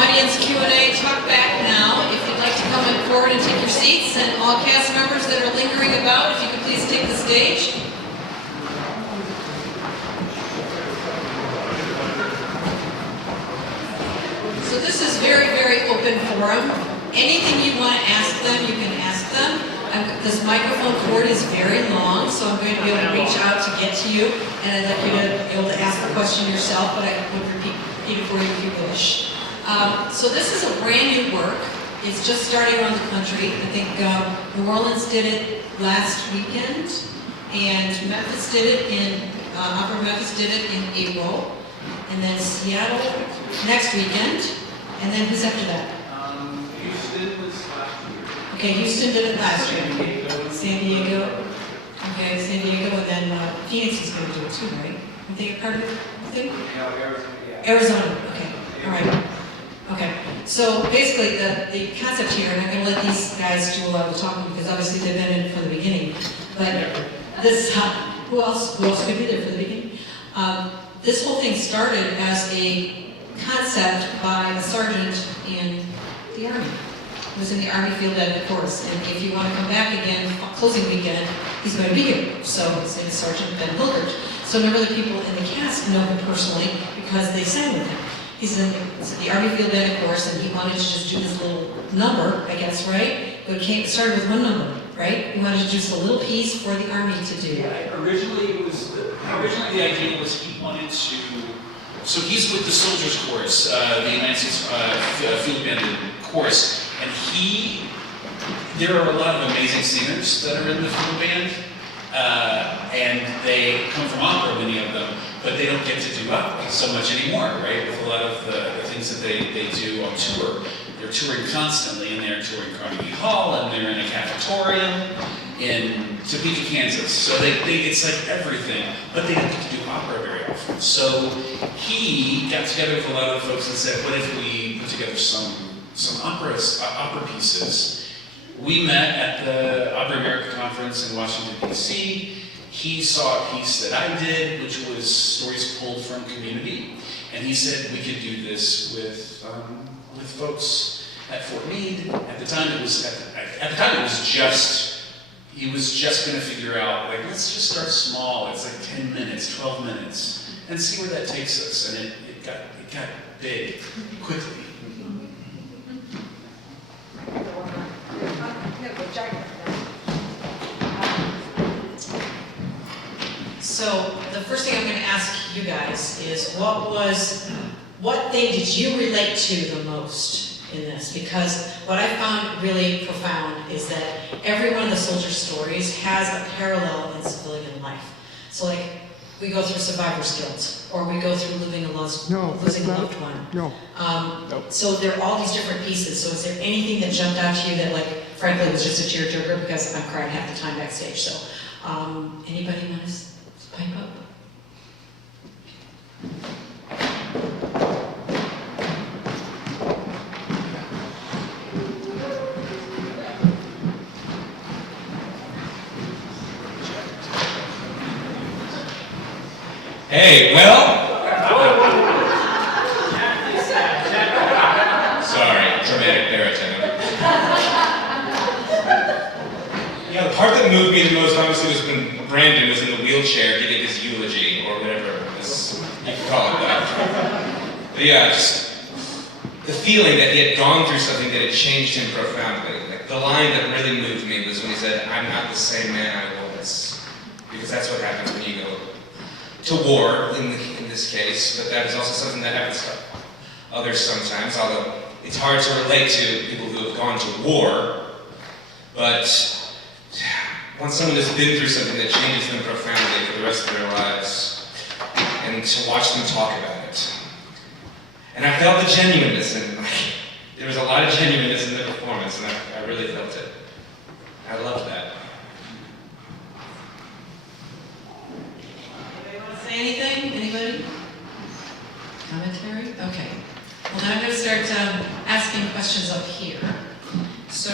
audience Q&A, talk back now. If you'd like to come forward and take your seats, and all cast members that are lingering about, if you could please take the stage. So this is very, very open forum. Anything you want to ask them, you can ask them. This microphone cord is very long, so I'm going to be able to reach out to get to you, and I'd like you to be able to ask the question yourself, but I would repeat it for you if you wish. So this is a brand new work. It's just starting around the country. I think New Orleans did it last weekend, and Memphis did it Opera Memphis did it in April, and then Seattle next weekend, and then who's after that? Houston was last year. Okay, Houston did it last year. San Diego. Okay, San Diego, and then Phoenix is going to do it too, right? I think part of it, you think? No, Arizona, yeah. Arizona, okay, all right. Okay, so basically the concept here, and I'm going to let these guys do a lot of the talking because obviously they've been in it from the beginning, but this, who else could be there from the beginning? This whole thing started as a concept by a sergeant in the Army. He was in the Army Field Ed course, and if you want to come back again, closing weekend, he's going to be here. So his name is Sergeant Ben Hilgert. So a number of the people in the cast know him personally because they sang with him. He's in the Army Field Ed course, and he wanted to just do this little number, I guess, right? But it started with one number, right? He wanted to do just a little piece for the Army to do. Yeah, originally the idea was he wanted to. So he's with the Soldiers Course, the United States Field Band course, and there are a lot of amazing singers that are in the field band, and they come from opera, many of them, but they don't get to do opera so much anymore, right? With a lot of the things that they do on tour. They're touring constantly, and they're touring Carnegie Hall, and they're in a cafetorium in Topeka, Kansas. So it's like everything, but they don't get to do opera very often. So he got together with a lot of the folks and said, what if we put together some opera pieces? We met at the Opera America conference in Washington, D.C. He saw a piece that I did, which was stories pulled from Community, and he said we could do this with folks at Fort Meade. At the time, it was he was just going to figure out, like, let's just start small. It's like 10 minutes, 12 minutes, and see where that takes us. And it got big quickly. So the first thing I'm going to ask you guys is what thing did you relate to the most in this? Because what I found really profound is that every one of the soldier stories has a parallel in civilian life. So like, we go through survivor's guilt, or we go through losing a loved one. No. So there are all these different pieces. So is there anything that jumped out to you that, like, frankly, was just a tearjerker? Because I'm crying half the time backstage. So, anybody want to pipe up? Hey, well. Sorry, dramatic baritone. Yeah, the part that moved me the most, obviously, was when Brandon was in the wheelchair giving his eulogy, or whatever you could call it that. But yeah, just the feeling that he had gone through something that had changed him profoundly. Like, the line that really moved me was when he said, "I'm not the same man I was," because that's what happens when you go to war, in this case, but that is also something that happens to others sometimes, although it's hard to relate to people who have gone to war, but once someone has been through something that changes them profoundly for the rest of their lives, and to watch them talk about it. And I felt the genuineness, and there was a lot of genuineness in the performance, and I really felt it. I loved that. Anything? Anybody? Commentary? Okay. Well, then I'm going to start asking questions up here. So,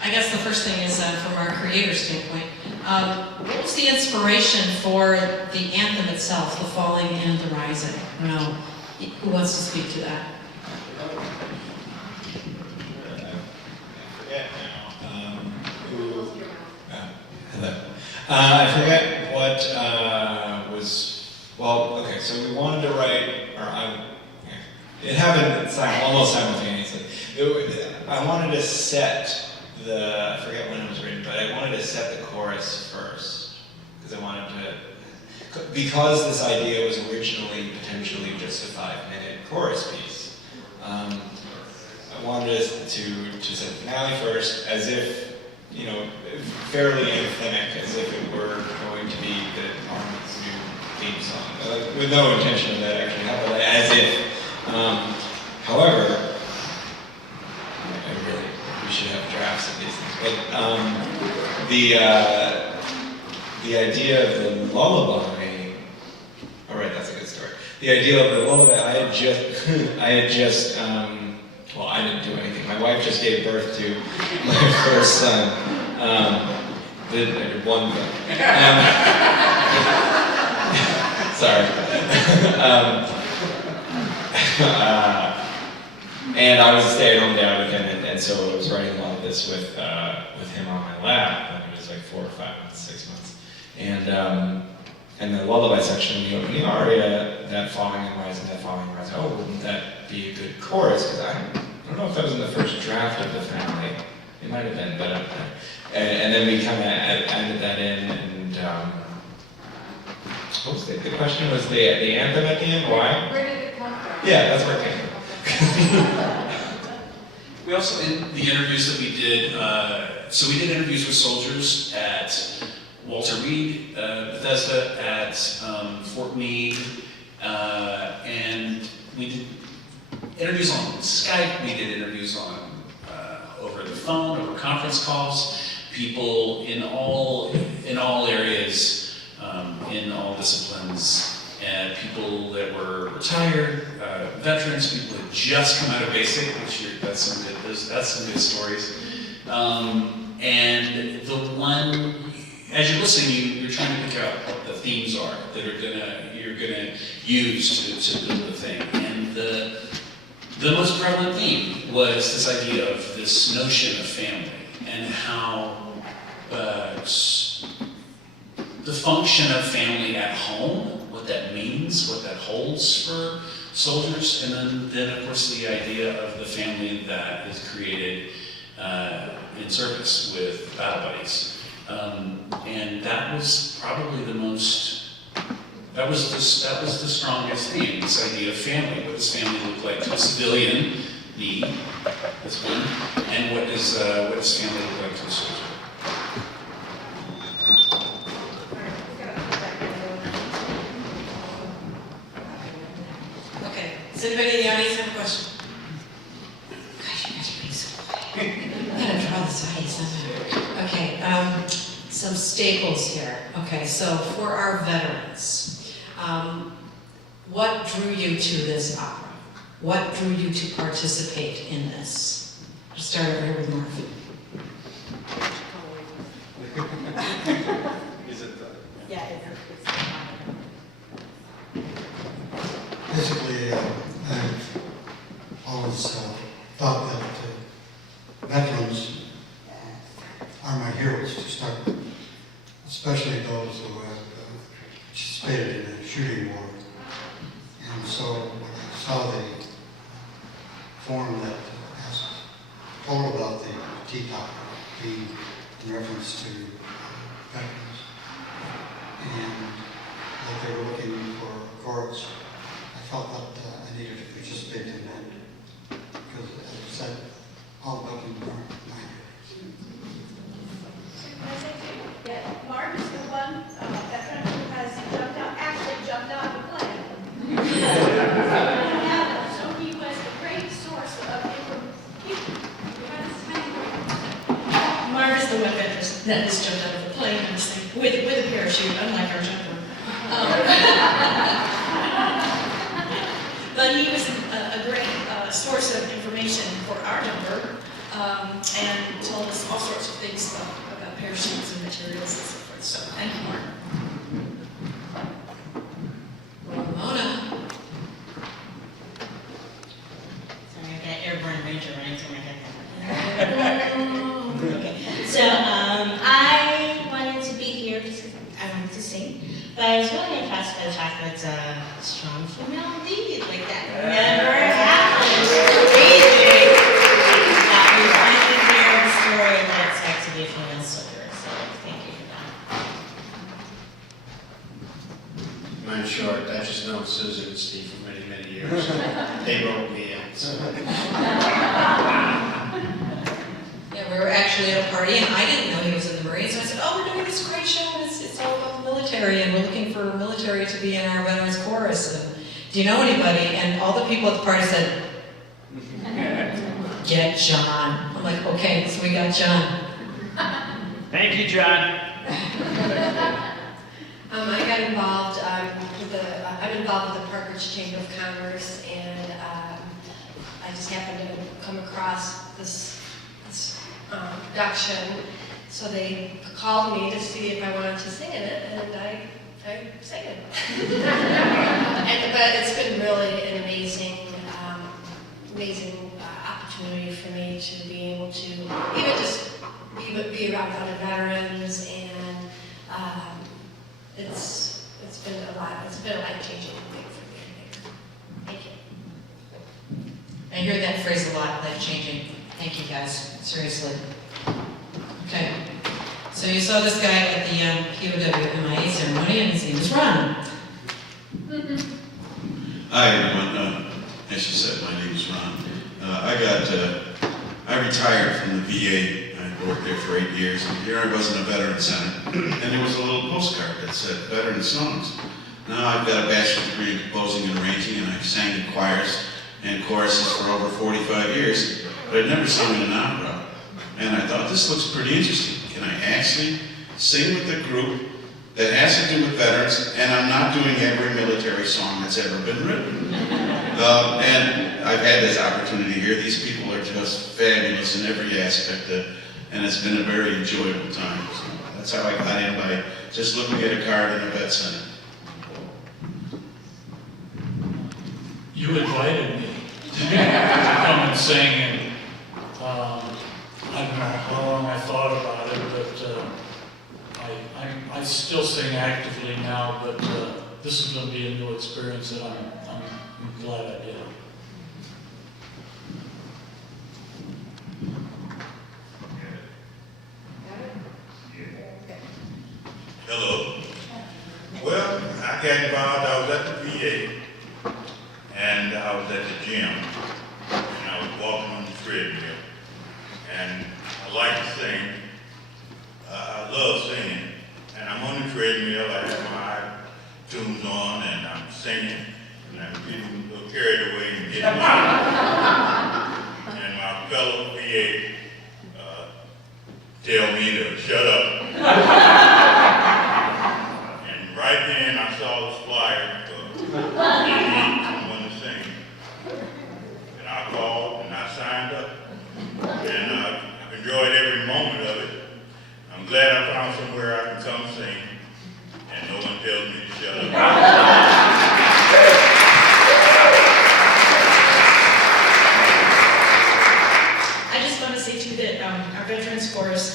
I guess the first thing is from our creator standpoint, what was the inspiration for the anthem itself, the falling and the rising? I don't know. Who wants to speak to that? I forget what well, okay, so we wanted to write, it happened almost simultaneously. I wanted to set I forget when it was written, but I wanted to set the chorus first, because this idea was originally potentially just a 5-minute chorus piece. I wanted to set the finale first, as if, fairly anthemic, as if it were going to be the Army's new theme song, with no intention of that actually happening, as if. However, we should have drafts of these things, but the idea of the lullaby, alright, that's a good story. The idea of the lullaby, I had just, well, I didn't do anything. My wife just gave birth to my first son. I did one thing. Sorry. And I was a stay-at-home dad with him, and so I was writing a lot of this with him on my lap when he was like 4 or 5 months, 6 months. And the lullaby section in the opening aria, that falling and rising, oh, wouldn't that be a good chorus? Because I don't know if that was in the first draft of the finale. It might have been, but and then we kind of added that in, and what was the question? Was the anthem at the end? Why? Where did it come from? Yeah, that's where it came from. We also, in the interviews that we did, so we did interviews with soldiers at Walter Reed, Bethesda, at Fort Meade, and we did interviews on Skype, we did interviews on over the phone, over conference calls, people in all areas, in all disciplines, and people that were retired, veterans, people who had just come out of basic, that's some good stories. And the one, as you're listening, you're trying to pick out what the themes are that you're gonna use to build the thing. And the most prevalent theme was this idea of this notion of family and how the function of family at home, what that means, what that holds for soldiers, and then of course the idea of the family that is created in service with battle buddies. And that was probably that was the strongest theme, this idea of family. What does family look like to a civilian need? That's one. And what does family look like to a soldier? Okay, does anybody in the audience have a question? Gosh, you guys are being so quiet. I'm gonna draw this out somehow. Okay, some staples here. Okay, so for our veterans, what drew you to this opera? What drew you to participate in this? I'll start over here with Marv. Is it Yeah, it's Basically, I've always thought that veterans are my heroes to start with, especially those who have participated in a shooting war. And so when I saw the form that told about the teacup being in reference to veterans, and that they were looking for a chorus, I felt that I needed to participate in that, because as I said, all veterans are my heroes. Yeah, Mark is the one veteran who has actually jumped out of the plane. So he was a great source of information. Mark is the one veteran that has jumped out of the plane and this thing with a parachute, unlike our jumper. But he was a great source of information for our jumper, and told us all sorts of things about parachutes and materials and so forth. So thank you, Mark. Ramona. Sorry, I got airborne ranger running through my head. Okay, so I wanted to be here just party, and I didn't know he was in the Marines. So I said, oh, we're doing this great show, and it's all about the military, and we're looking for military to be in our veterans chorus. And, do you know anybody? And all the people at the party said, get John. I'm like, okay, so we got John. Thank you, John. I got involved I'm involved with the Park Ridge Chamber of Commerce, and I just happened to come across this production. So they called me to see if I wanted to sing in it, and I sang it. But it's been really an amazing opportunity for me to be able to even just be around other veterans, and it's been a lot. It's been a life-changing thing for me. Thank you. I hear that phrase a lot, life-changing. Thank you, guys. Seriously. Okay. So you saw this guy at the POW MIA ceremony, and his name is Ron. Hi, everyone. As you said, my name is Ron. I retired from the VA. I worked there for 8 years, and here I was in a veteran center, and there was a little postcard that said veteran songs. Now I've got a bachelor's degree in composing and arranging, and I've sang in choirs and choruses for over 45 years, but I'd never sung in an opera. And I thought, this looks pretty interesting. Can I actually sing with a group that has to do with veterans, and I'm not doing every military song that's ever been written? And I've had this opportunity here. These people are just fabulous in every aspect, and it's been a very enjoyable time. So that's how I got in, by just looking at a card in a vet center. You invited me to come and sing, and I don't know how long I thought about it, but I still sing actively now, but this is going to be a new experience that I'm glad I did. Hello. Well, I got involved. I was at the VA, and I was at the gym, and I was walking on the treadmill, and I like to sing. I love singing, and I'm on the treadmill. I have my tunes on, and I'm singing, and I'm getting a little carried away and getting loud. And my fellow VA tell me to shut up. And right then I saw this flyer for someone to sing. And I called and I signed up. And I've enjoyed every moment of it. I'm glad I found somewhere I can come sing and no one tells me to shut up. I just want to say too that our Veterans Chorus,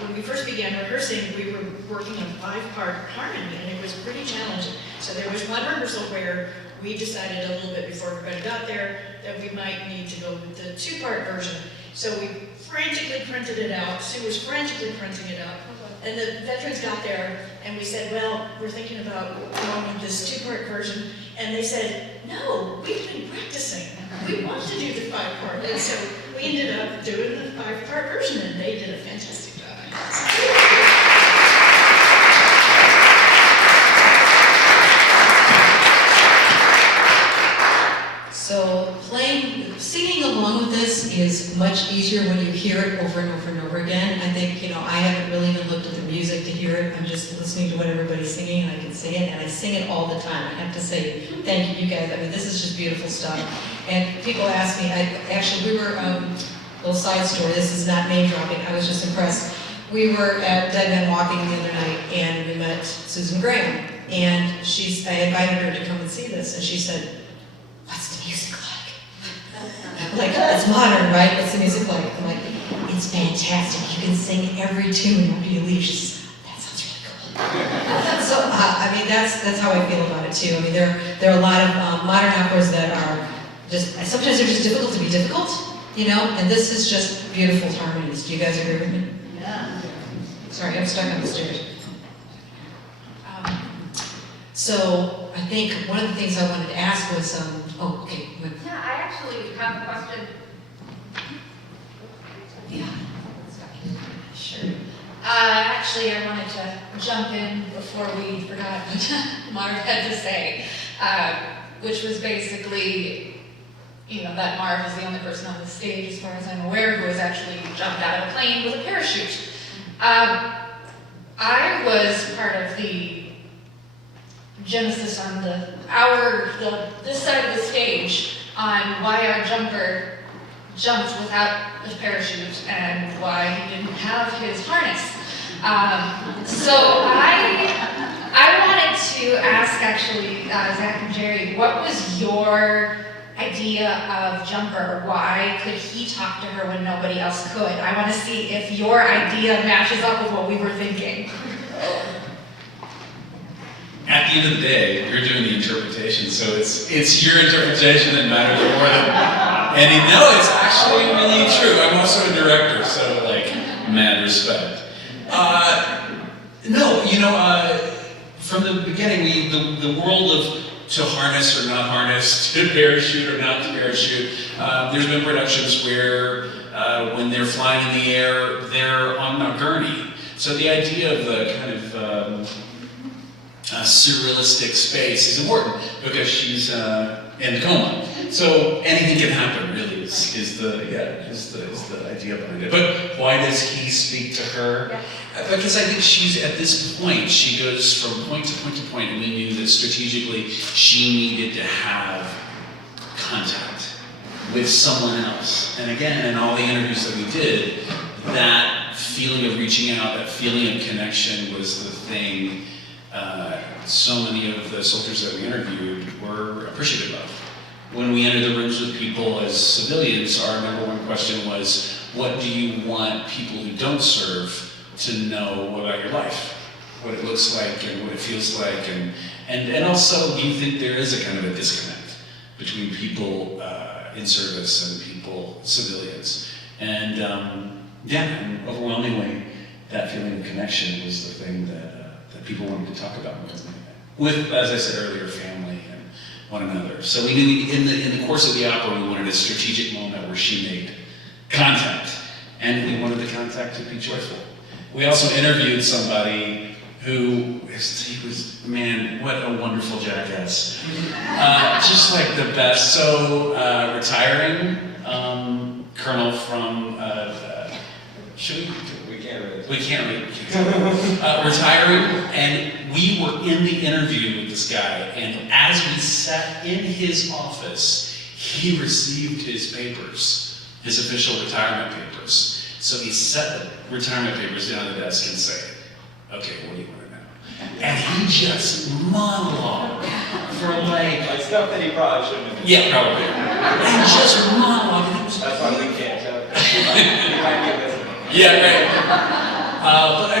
when we first began rehearsing, we were working on 5-part harmony, and it was pretty challenging. So there was one rehearsal where we decided a little bit before everybody got there that we might need to go with the 2-part version. So we frantically printed it out. Sue was frantically printing it out. And the veterans got there, and we said, well, we're thinking about going with this 2-part version. And they said, no, we've been practicing. We want to do the 5-part. And so we ended up doing the 5-part version, and they did a fantastic job. So singing along with this is much easier when you hear it over and over and over again. I think, I haven't really even looked at the music to hear it. I'm just listening to what everybody's singing, and I can sing it, and I sing it all the time. I have to say, thank you, you guys. I mean, this is just beautiful stuff. And people ask me, we were, little side story, this is not name dropping, I was just impressed. We were at Dead Men Walking the other night, and we met Susan Graham, and I invited her to come and see this, and she said, what's the music like? I'm like, it's modern, right? What's the music like? I'm like, it's fantastic. You can sing every tune after you leave. She says, that sounds really cool. So, that's how I feel about it too. I mean, there are a lot of modern operas that are sometimes they're just difficult to be difficult, and this is just beautiful harmonies. Do you guys agree with me? Yeah. Sorry, I'm stuck on the stairs. So I think one of the things I wanted to ask was, okay. Yeah, I actually have a question. Yeah. Sure. Actually, I wanted to jump in before we forgot what Marv had to say, which was basically, that Marv is the only person on the stage, as far as I'm aware, who has actually jumped out of a plane with a parachute. I was part of the genesis on this side of the stage on why our jumper jumped without a parachute and why he didn't have his harness. So I wanted to ask actually, Zach and Jerry, what was your idea of jumper? Why could he talk to her when nobody else could? I want to see if your idea matches up with what we were thinking. At the end of the day, you're doing the interpretation, so it's your interpretation that matters more than any. No, it's actually really true. I'm also a director, so mad respect. From the beginning, the world of to harness or not harness, to parachute or not to parachute. There's been productions where when they're flying in the air, they're on a gurney. So the idea of the kind of surrealistic space is important because she's in a coma. So anything can happen, really, is the idea behind it. But why does he speak to her? Yeah. Because I think she's at this point, she goes from point to point to point, and we knew that strategically she needed to have contact with someone else. And again, in all the interviews that we did, that feeling of reaching out, that feeling of connection was the thing so many of the soldiers that we interviewed were appreciative of. When we entered the rooms with people as civilians, our number one question was, what do you want people who don't serve to know about your life? What it looks like and what it feels like, and also, do you think there is a kind of a disconnect between people in service and people, civilians? And and overwhelmingly, that feeling of connection was the thing that people wanted to talk about more than anything. With, as I said earlier, family and one another. So we knew in the course of the opera, we wanted a strategic moment where she made contact, and we wanted the contact to be joyful. We also interviewed somebody he was, man, what a wonderful jackass. Just like the best. So, retiring colonel from, we can't read. Retiring, and we were in the interview with this guy, and as we sat in his office, he received his papers, his official retirement papers. So he set the retirement papers down on the desk and said, okay, what do you want to know? And he just monologued for like stuff that he probably shouldn't have. Yeah, probably. And just monologued. That's why we can't tell. You might be listening. Yeah, right. But I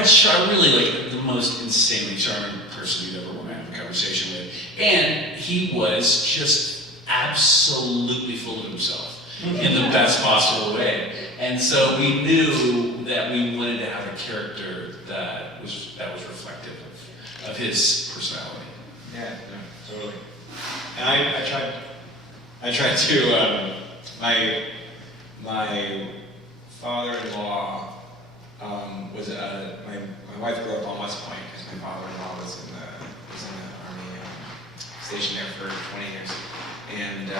really the most insanely charming person you'd ever want to have a conversation with. And he was just absolutely full of himself in the best possible way. And so we knew that we wanted to have a character that was reflective of his personality. Yeah, no, totally. And I tried to, my father-in-law was, my wife grew up on West Point because my father-in-law was in the Army, stationed there for 20 years. And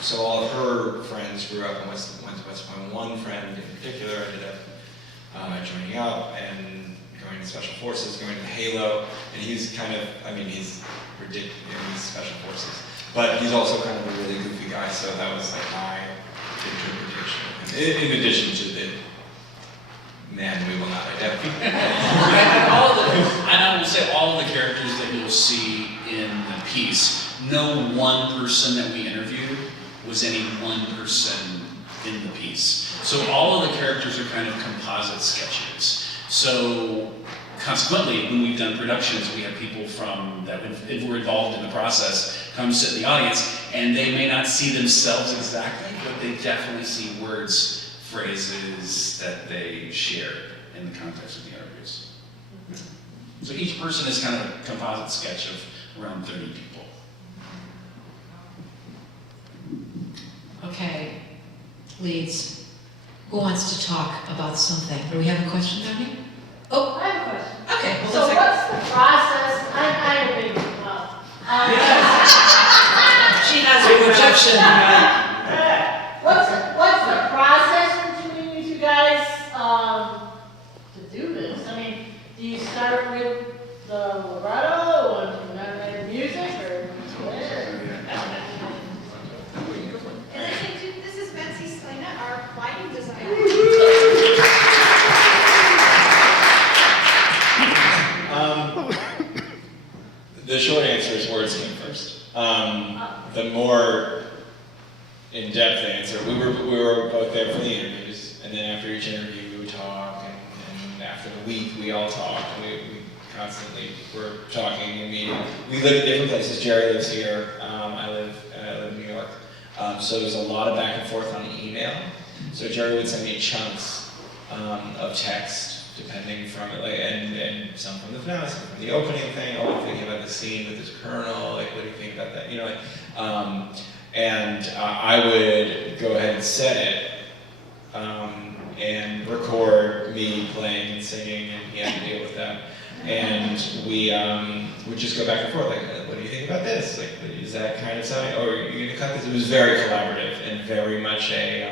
so all of her friends grew up and went to West Point. One friend in particular ended up joining up and going to Special Forces, going to Halo, and he's kind of, he's ridiculous, he's Special Forces. But he's also kind of a really goofy guy, so that was like my interpretation. In addition to the man we will not identify. And I will say all of the characters that you'll see in the piece, no one person that we interviewed was any one person in the piece. So all of the characters are kind of composite sketches. So consequently, when we've done productions, we have people that were involved in the process come sit in the audience, and they may not see themselves exactly, but they definitely see words, phrases that they share in the context of the interviews. So each person is kind of a composite sketch of around 30 people. Okay, leads. who wants to talk about something? Do we have a question down here? Oh, I have a question. okay, hold So on a second. what's the process? I have been, well, She has a projection. what's the process between you two guys, to do this? I mean, do you start with the libretto and then music or where? And I think too, this is Betsy Slena, our lighting designer. The short answer is words came first. The more in-depth answer, we were both there for the interviews, and then after each interview we would talk, and after the week we all talked. We constantly were talking and meeting. We live in different places. Jerry lives here. I live in New York. So there's a lot of back and forth on email. So Jerry would send me chunks of text, depending from it, like, and some from the finale, some from the opening thing. Oh, I'm thinking about the scene with this colonel. Like, what do you think about that? You know, like, and I would go ahead and set it and record me playing and singing, and he had to deal with that. And we would just go back and forth, like, what do you think about this? Like, is that kind of sounding? Or are you gonna cut this? It was very collaborative and very much a.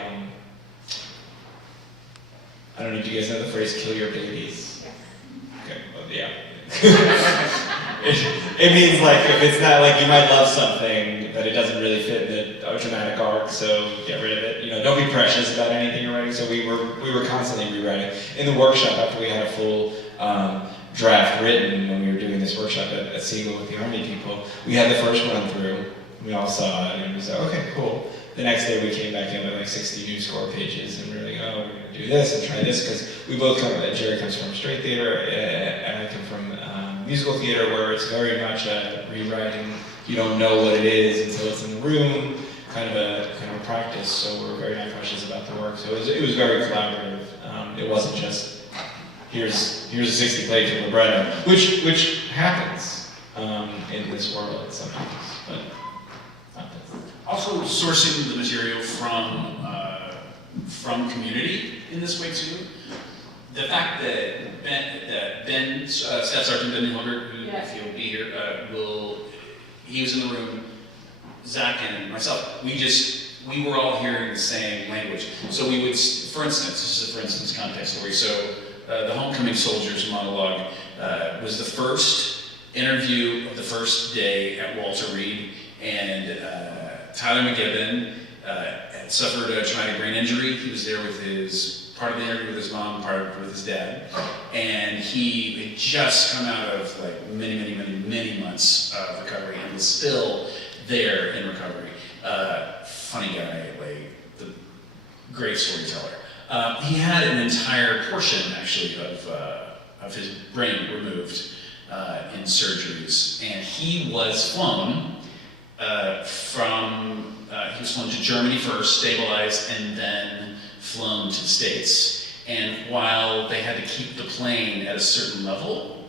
I don't know, do you guys know the phrase "kill your babies"? Okay, well, yeah. it means like, if it's not like, you might love something, but it doesn't really fit in the dramatic arc, so get rid of it. You know, don't be precious about anything you're writing. So we were constantly rewriting. In the workshop, after we had a full draft written, when we were doing this workshop at Siegel with the Army people, we had the first run through. We all saw it, and we said, okay, cool. The next day we came back in with like 60 new score pages, and we were like, oh, we're gonna do this and try this, because we both come, Jerry comes from straight theater, and I come from musical theater, where it's very much rewriting. You don't know what it is until it's in the room, kind of a practice. So we're very not precious about the work. So it was very collaborative. It wasn't just here's a 60-page libretto, which happens in this world sometimes, but not this. Also, sourcing the material from community in this way too. The fact that Ben, Staff Sergeant Ben Newhunter, who, if he'll be here, he was in the room, Zach and myself, we were all hearing the same language. So we would, for instance, this is a for instance context story, so the Homecoming Soldiers monologue was the first interview of the first day at Walter Reed, and Tyler McGibbon suffered a traumatic brain injury. He was there with part of the interview with his mom, part of it with his dad. And he had just come out of like many months of recovery and was still there in recovery. Funny guy, like the great storyteller. He had an entire portion actually of his brain removed in surgeries, and he was flown he was flown to Germany first, stabilized, and then flown to the States. And while they had to keep the plane at a certain level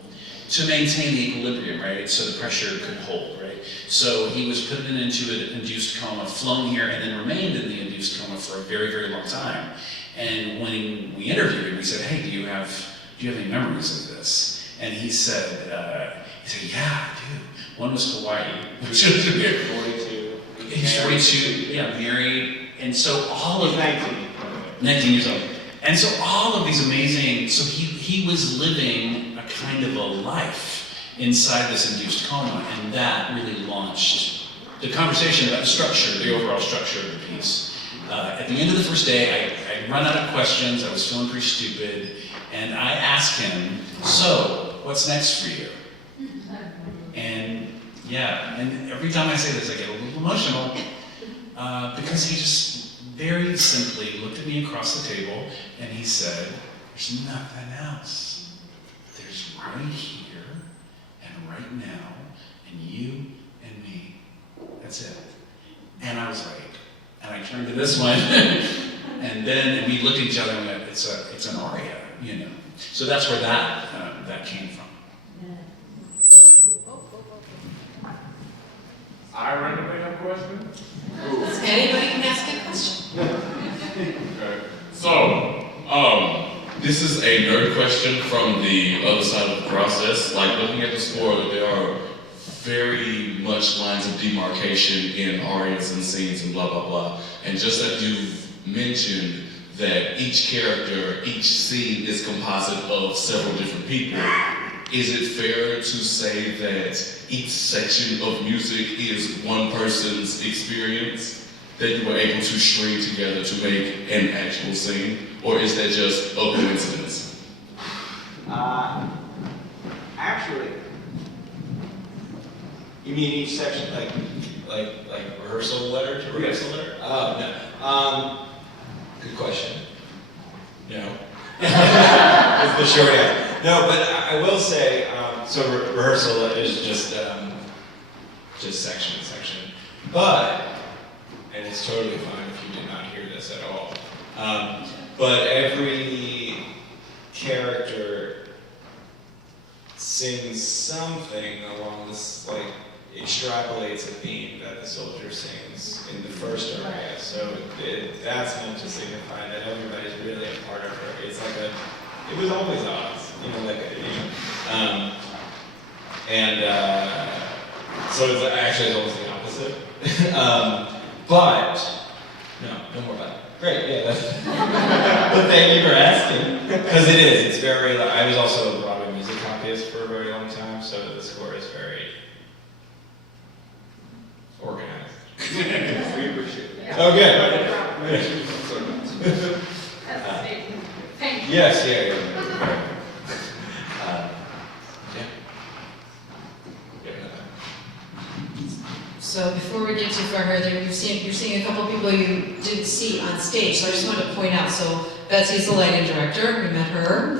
to maintain the equilibrium, right, so the pressure could hold, right? So he was put into an induced coma, flown here, and then remained in the induced coma for a very long time. And when we interviewed him, we said, hey, do you have any memories of this? And he said, yeah, I do. One was Hawaii, which was weird. 42. He's 42, yeah, married. And so all of 19 years old. And so all of these amazing, so he was living a kind of a life inside this induced coma, and that really launched the conversation about the structure, the overall structure of the piece. At the end of the first day, I run out of questions, I was feeling pretty stupid, and I asked him, so, what's next for you? And yeah, and every time I say this, I get a little emotional, because he just very simply looked at me across the table, and he said, there's nothing else. There's right here, and right now, and you and me. That's it. And I was like, and I turned to this one, and we looked at each other and went, it's an aria, you know. So that's where that came from. I randomly have a question. Anybody can ask a question. Okay. So, This is a nerd question from the other side of the process. Like looking at the score, there are very much lines of demarcation in arias and scenes and blah, blah, blah. And just that you've mentioned that each character, each scene is composite of several different people, is it fair to say that each section of music is one person's experience that you were able to string together to make an actual scene? Or is that just a coincidence? Actually, you mean each section, like rehearsal letter to rehearsal letter? Oh, no. Good question. No. That's the short answer. No, but I will say, so rehearsal is just section to section. But, and it's totally fine if you did not hear this at all, but every character sings something along this, like, extrapolates a theme that the soldier sings in the first aria. So that's meant to signify that everybody's really a part of her. It's like it was always odds, so it's actually almost the opposite. But, no more about it. Great, yeah, that's, but thank you for asking. Because it's very, I was also a Broadway music copyist for a very long time, so the score is very organized. We appreciate it. Oh, good. Thank you. Yes, yeah. So before we get too far here, you're seeing a couple of people you didn't see on stage, so I just wanted to point out. So Betsy's the lighting director, we met her.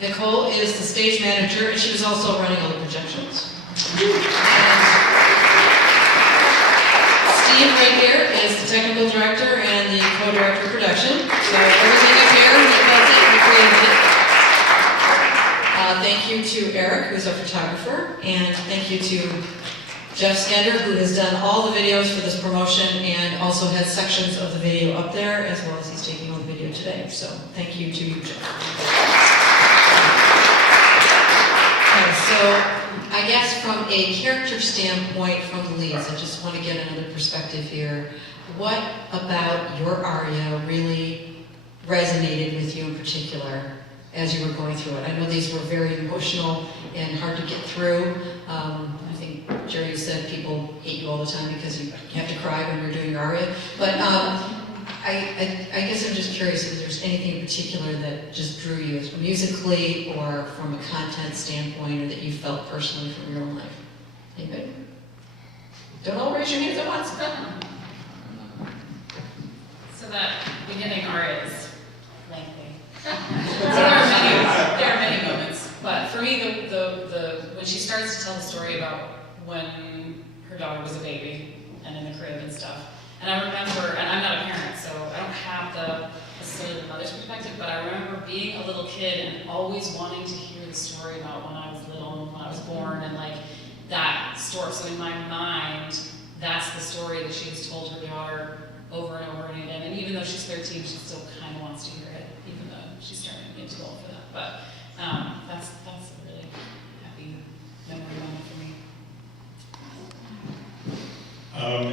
Nicole is the stage manager, and she was also running all the projections. And Steve right here is the technical director and the co-director of production. So everything up here, he does it, he created it. Thank you to Eric, who's our photographer, and thank you to Jeff Skender, who has done all the videos for this promotion and also has sections of the video up there, as well as he's taking all the video today. So thank you to you, Jeff. Okay, so I guess from a character standpoint from the leads, I just want to get another perspective here. What about your aria really resonated with you in particular as you were going through it? I know these were very emotional and hard to get through. I think Jerry said people hate you all the time because you have to cry when you're doing your aria. But I guess I'm just curious if there's anything in particular that just drew you musically or from a content standpoint, or that you felt personally from your own life. Anybody? Don't all raise your hands at once. So that beginning aria is lengthy. So there are many moments, but for me, when she starts to tell the story about when her daughter was a baby and in the crib and stuff, and I remember, and I'm not a parent, so I don't have necessarily the mother's perspective, but I remember being a little kid and always wanting to hear the story about when I was little and when I was born, and like that story. So in my mind, that's the story that she has told her daughter over and over and again. And even though she's 13, she still kind of wants to hear it, even though she's starting to get too old for that. But that's a really happy memory moment for me.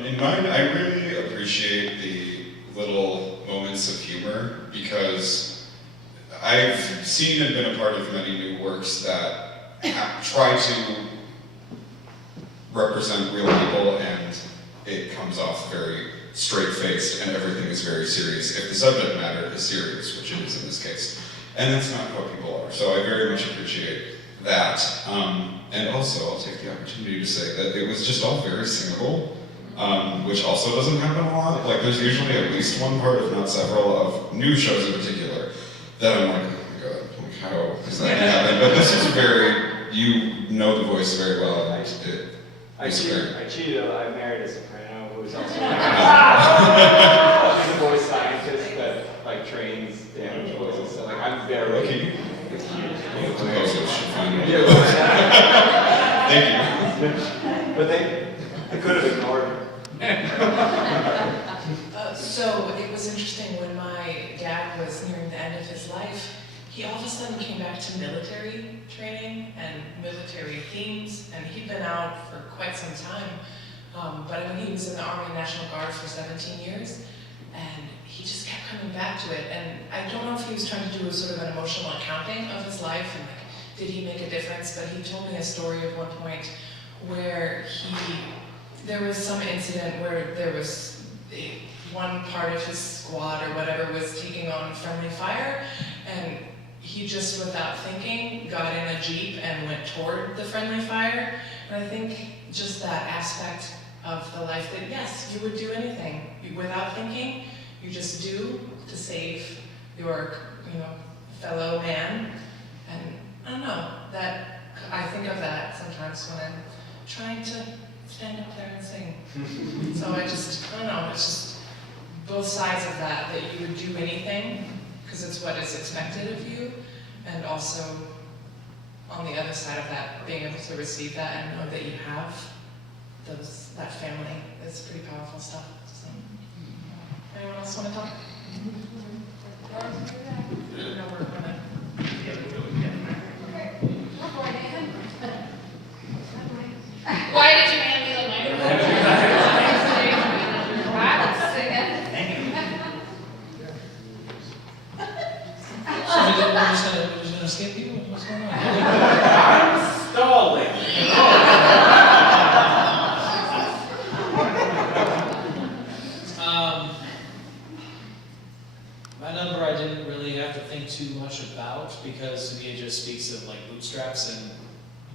In mine, I really appreciate the little moments of humor, because I've seen and been a part of many new works that try to represent real people, and it comes off very straight-faced and everything is very serious if the subject matter is serious, which it is in this case. And that's not how people are. So I very much appreciate that. And also, I'll take the opportunity to say that it was just all very singable, which also doesn't happen a lot. Like, there's usually at least one part, if not several, of new shows in particular, that I'm like, oh my god, like, how does that happen? But this is you know the voice very well, and I cheated. I married a soprano who was also she's a voice scientist that like trains damaged voices. So like I'm very lucky. Thank you. But they could have ignored me. So it was interesting when my dad was nearing the end of his life, he all of a sudden came back to military training and military themes, and he'd been out for quite some time. But I mean, he was in the Army National Guard for 17 years, and he just kept coming back to it. And I don't know if he was trying to do a sort of an emotional accounting of his life, and like, did he make a difference? But he told me a story at one point where there was some incident where there was one part of his squad or whatever was taking on friendly fire, and he just, without thinking, got in a Jeep and went toward the friendly fire. And I think just that aspect of the life that, yes, you would do anything. Without thinking, you just do to save your, fellow man. And I don't know, that I think of that sometimes when I'm trying to stand up there and sing. So I don't know, it's just both sides of that you would do anything, because it's what is expected of you, and also on the other side of that, being able to receive that and know that you have that family. It's pretty powerful stuff. So, anyone else want to talk? No, we're gonna. Why did you hand me the microphone? So we're just gonna skip you? What's going on? I'm stalling. My number I didn't really have to think too much about, because to me it just speaks of like bootstraps, and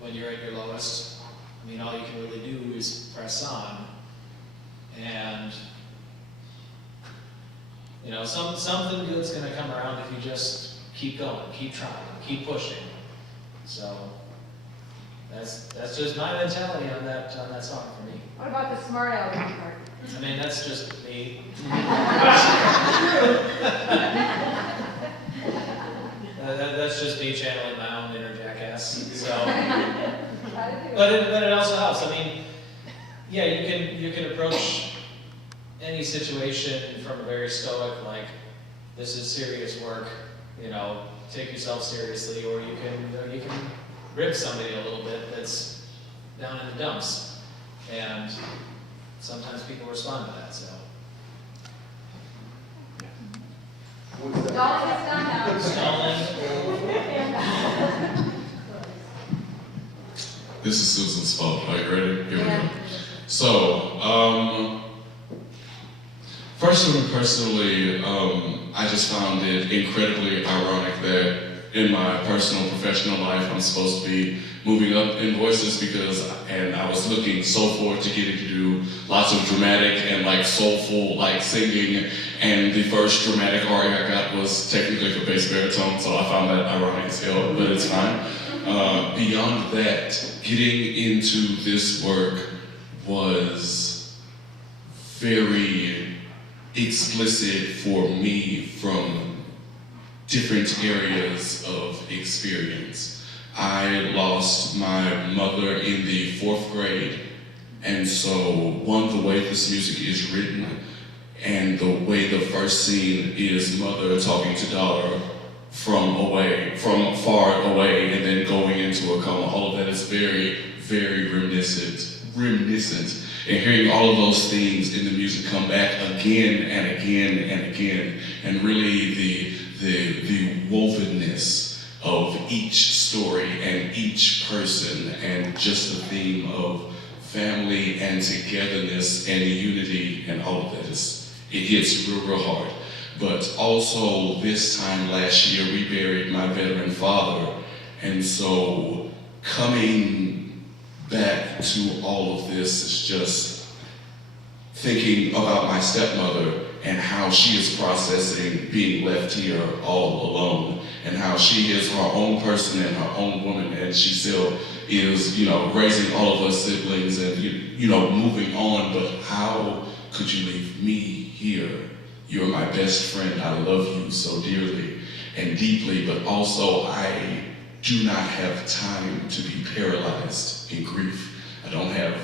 when you're at your lowest, I mean, all you can really do is press on. And something good's gonna come around if you just keep going, keep trying, keep pushing. So that's just my mentality on that song for me. What about the smart aleck part? I mean, that's just me. That's just me channeling my own inner jackass. So, but it also helps. I mean, yeah, you can approach any situation from a very stoic, like, this is serious work, take yourself seriously, or you can rib somebody a little bit that's down in the dumps, and sometimes people respond to that. So. This is Susan's fault. Are you ready? Here we go. So, personally, I just found it incredibly ironic that in my personal professional life, I'm supposed to be moving up in voices and I was looking so forward to getting to do lots of dramatic and like soulful like singing, and the first dramatic aria I got was technically for bass baritone, so I found that ironic as hell, but it's fine. Beyond that, getting into this work was very explicit for me from different areas of experience. I lost my mother in the 4th grade, and so the way this music is written and the way the first scene is mother talking to daughter from far away and then going into a coma, all of that is very, very reminiscent. And hearing all of those themes in the music come back again and again and again, and really the wovenness of each story and each person, and just the theme of family and togetherness and unity and all of that it hits real hard. But also this time last year we buried my veteran father, and so coming back to all of this is just thinking about my stepmother and how she is processing being left here all alone, and how she is her own person and her own woman, and she still is, raising all of us siblings and, moving on, but how could you leave me here? You're my best friend, I love you so dearly and deeply, but also I do not have time to be paralyzed in grief. I don't have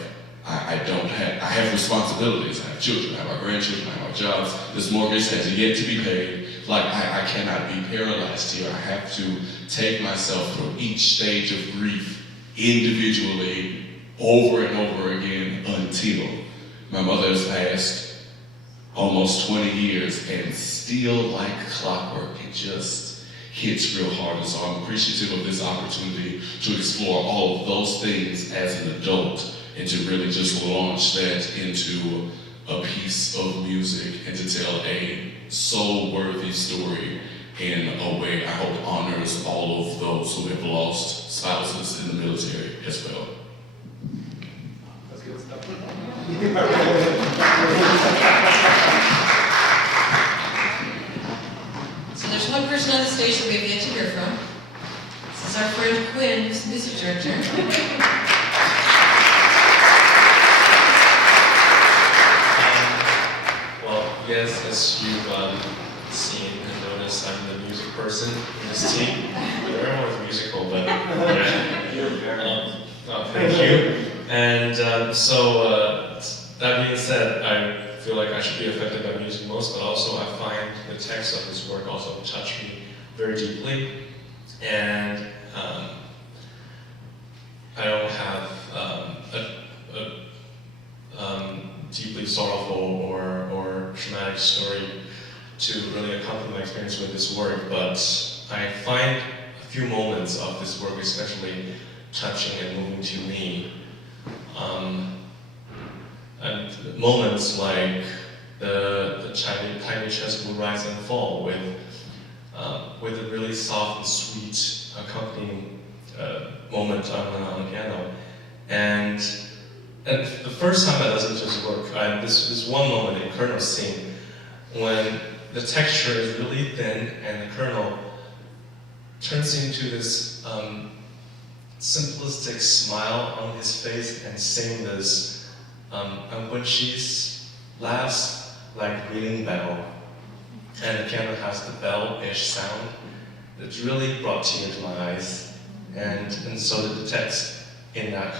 I have responsibilities. I have children, I have our grandchildren, I have our jobs. This mortgage has yet to be paid. Like, I cannot be paralyzed here. I have to take myself through each stage of grief individually over and over again until my mother has passed almost 20 years and still like clockwork, it just hits real hard. And so I'm appreciative of this opportunity to explore all of those things as an adult and to really just launch that into a piece of music and to tell a soul-worthy story in a way I hope honors all of those who have lost spouses in the military as well. That's good stuff. So there's one person on the stage that we have yet to hear from. This is our friend Quinn, who's the music director. Yes, as you've seen and noticed, I'm the music person in this team. Everyone's musical, but thank you. And that being said, I feel like I should be affected by music most, but also I find the text of this work also touch me very deeply. And I don't have a deeply sorrowful or traumatic story to really accompany my experience with this work, but I find a few moments of this work especially touching and moving to me. And moments like the tiny chest will rise and fall with a really soft and sweet accompanying moment on the piano. And the first time I listened to his work, this one moment in Colonel's scene when the texture is really thin and the Colonel turns into this simplistic smile on his face and saying this, and when she laughs like a ringing bell, and the piano has the bell-ish sound, it really brought tears to my eyes, and so did the text in that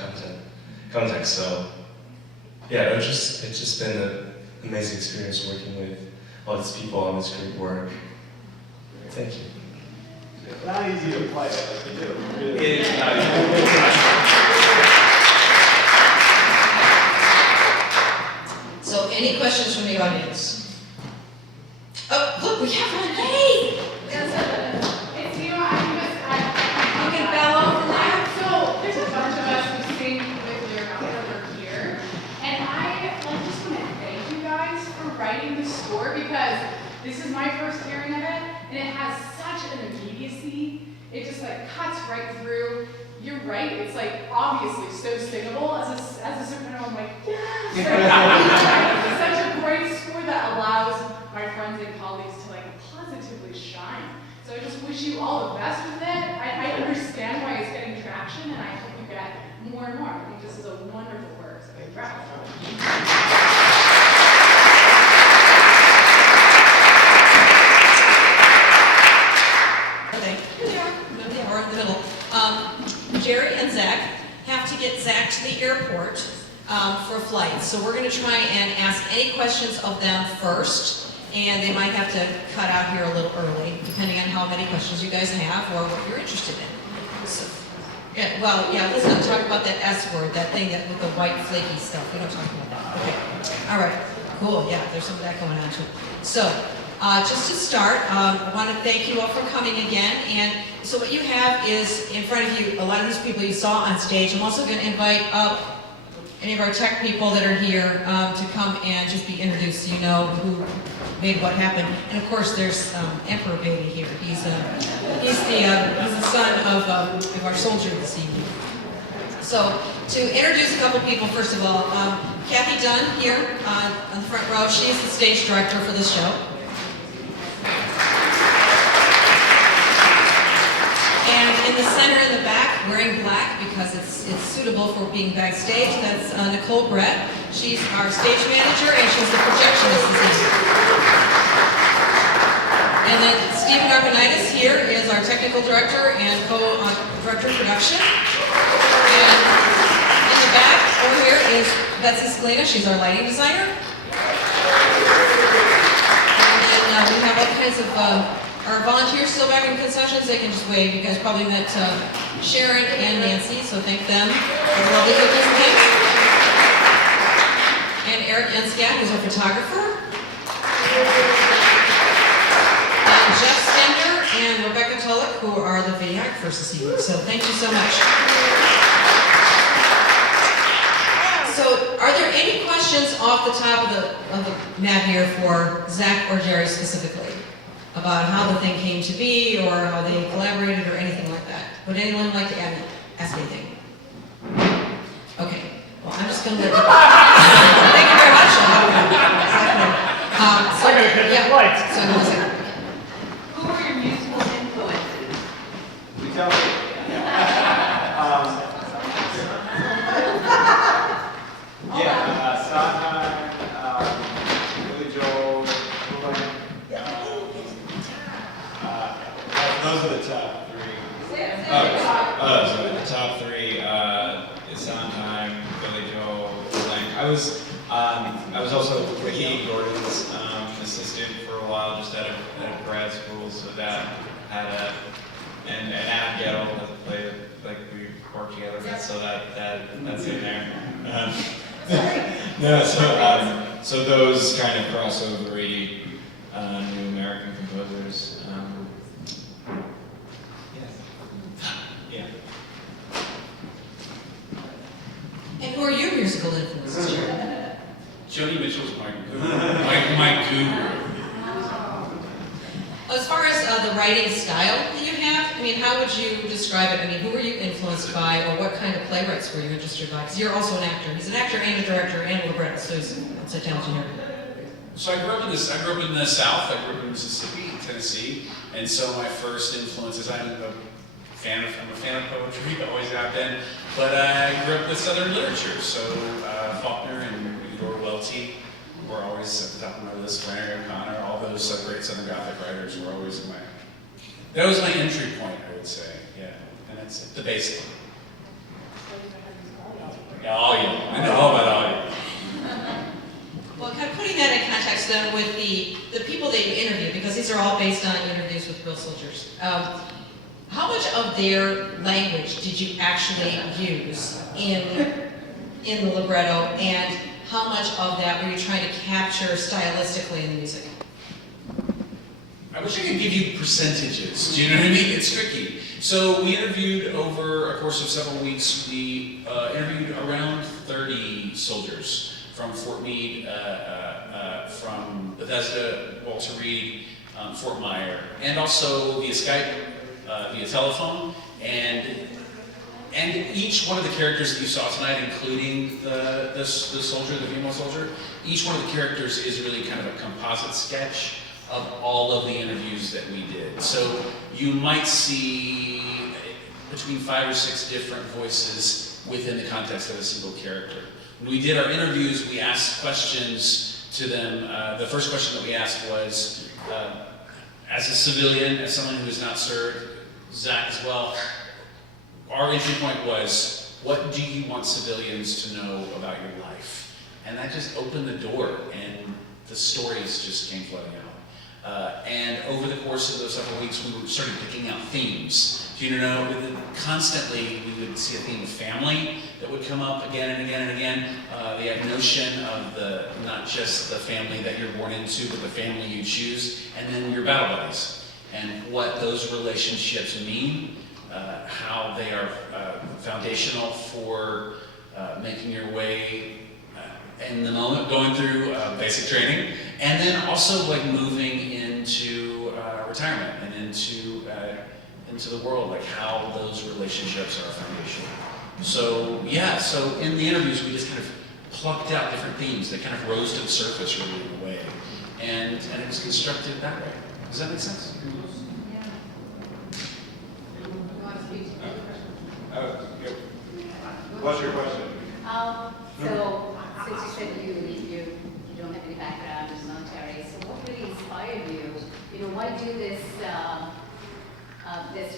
context. So yeah, it's just been an amazing experience working with all these people on this great work. Thank you. It's not easy to play it, but you do. It is not easy. So any questions from the audience? Oh, look, we have one. Hey! It's you, I You can bow over there. So there's a bunch of us who sing with your mouth over here, and I just want to thank you guys for writing the score because this is my first hearing of it, and it has such an immediacy. It just cuts right through. You're right. It's obviously so singable. As a soprano, I'm like, yes. It's such a great score that allows my friends and colleagues to positively shine. So I just wish you all the best with it. I understand why it's getting traction, and I hope you get more and more. I think this is a wonderful work. So congrats. Okay, here they are in the middle. Jerry and Zach have to get Zach to the airport for a flight. So we're going to try and ask any questions of them first, and they might have to cut out here a little early, depending on how many questions you guys have or what you're interested in. So, let's not talk about that S word, that thing that with the white flaky stuff. We don't talk about that. Okay, all right, cool. Yeah, there's some of that going on too. So, just to start, I want to thank you all for coming again. And so what you have is in front of you a lot of these people you saw on stage. I'm also going to invite up any of our tech people that are here to come and just be introduced so you know who made what happen. And of course, there's Emperor Baby here. He's the son of our soldier this evening. So to introduce a couple people, first of all, Kathy Dunn here on the front row. She's the stage director for this show. And in the center in the back, wearing black because it's suitable for being backstage, that's Nicole Brett. She's our stage manager and she's the projectionist this evening. And then Stephen Arpanitis here is our technical director and co-director of production. And in in the back over here is Betsy Scalina. She's our lighting designer. And then we have all kinds of our volunteers still back in concessions. They can just wave. You guys probably met Sharon and Nancy, so thank them for the lovely cookies and cakes. And Eric Enskat, who's our photographer. And Jeff Skender and Rebecca Tulloch, who are the videographers this evening. So thank you so much. So are there any questions off the top of the mat here for Zach or Jerry specifically? About how the thing came to be, or how they collaborated, or anything like that? Would anyone like to ask anything? Okay. Well, I'm just going to let you. Thank you very much. So, yeah. So, one second. Who were your musical influences? You tell me. Sondheim, Billy Joel, those are the top three. So the top three is Sondheim, Billy Joel, Blank. I was also Ricky Gordon's assistant for a while, just out of grad school, so that had a and Adam Gettle has played like we worked together with, so that's in there. No, so those kind of crossover-y new American composers. Yeah. And who are your musical influences, Jerry? Joni Mitchell's my guru. As far as the writing style that you have, I mean, how would you describe it? I mean, who were you influenced by, or what kind of playwrights were you interested by? Because you're also an actor. He's an actor and a director and a libretto, so he's a talented nerd. So I grew up in the South. I grew up in Mississippi, Tennessee, and so my first influences. I'm a fan of poetry, always have been. But I grew up with Southern literature, so Faulkner and Eudora Welty were always at the top of my list. Flannery O'Connor, all those great Southern Gothic writers were always that was my entry point, I would say. Yeah, and that's it, the basic. Yeah, Ollie. I know all about Ollie. Well, kind of putting that in context then with the people that you interview, because these are all based on interviews with real soldiers. How much of their language did you actually use in the libretto, and how much of that were you trying to capture stylistically in the music? I wish I could give you percentages. Do you know what I mean? It's tricky. So we interviewed over a course of several weeks. We interviewed around 30 soldiers from Fort Meade, from Bethesda, Walter Reed, Fort Myer, and also via Skype, via telephone, and each one of the characters that you saw tonight, including the soldier, the female soldier, each one of the characters is really kind of a composite sketch of all of the interviews that we did. So you might see between 5 or 6 different voices within the context of a single character. When we did our interviews, we asked questions to them. The first question that we asked was, as a civilian, as someone who has not served, Zach as well, our entry point was, what do you want civilians to know about your life? And that just opened the door, and the stories just came flooding out. And over the course of those several weeks, we started picking out themes. You know, constantly we would see a theme of family that would come up again and again and again. The notion of not just the family that you're born into, but the family you choose, and then your battle buddies, and what those relationships mean, how they are foundational for making your way in the moment, going through basic training, and then also like moving into retirement and into the world, like how those relationships are foundational. So yeah, so in the interviews we just kind of plucked out different themes that kind of rose to the surface really in a way, and it was constructed that way. Does that make sense? What's your question? So, since you said you don't have any background in the military, so what really inspired you? You know, why do this,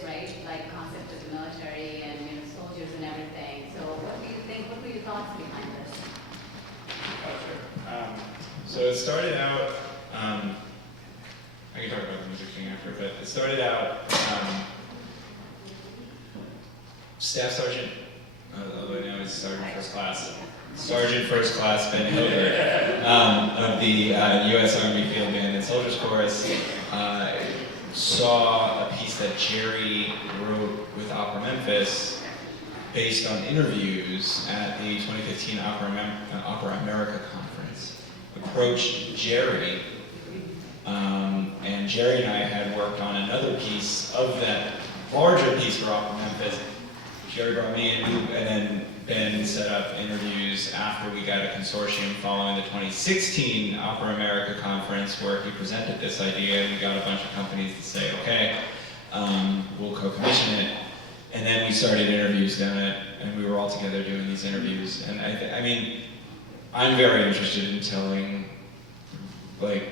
right? Like concept of the military and, you know, so soldiers and everything. So what do you think, what were your thoughts behind this? So it started out, I can talk about the music thing after, but it started out, Staff Sergeant, although now he's Sergeant First Class, Sergeant First Class Ben Hilbert of the U.S. Army Field Band and Soldiers Chorus saw a piece that Jerry wrote with Opera Memphis based on interviews at the 2015 Opera America Conference. Approached Jerry, and Jerry and I had worked on another piece of that larger piece for Opera Memphis. Jerry brought me in, and then Ben set up interviews after we got a consortium following the 2016 Opera America Conference, where he presented this idea, and we got a bunch of companies to say, okay, we'll co-commission it. And then we started interviews down it, and we were all together doing these interviews. And I mean, I'm very interested in telling, like,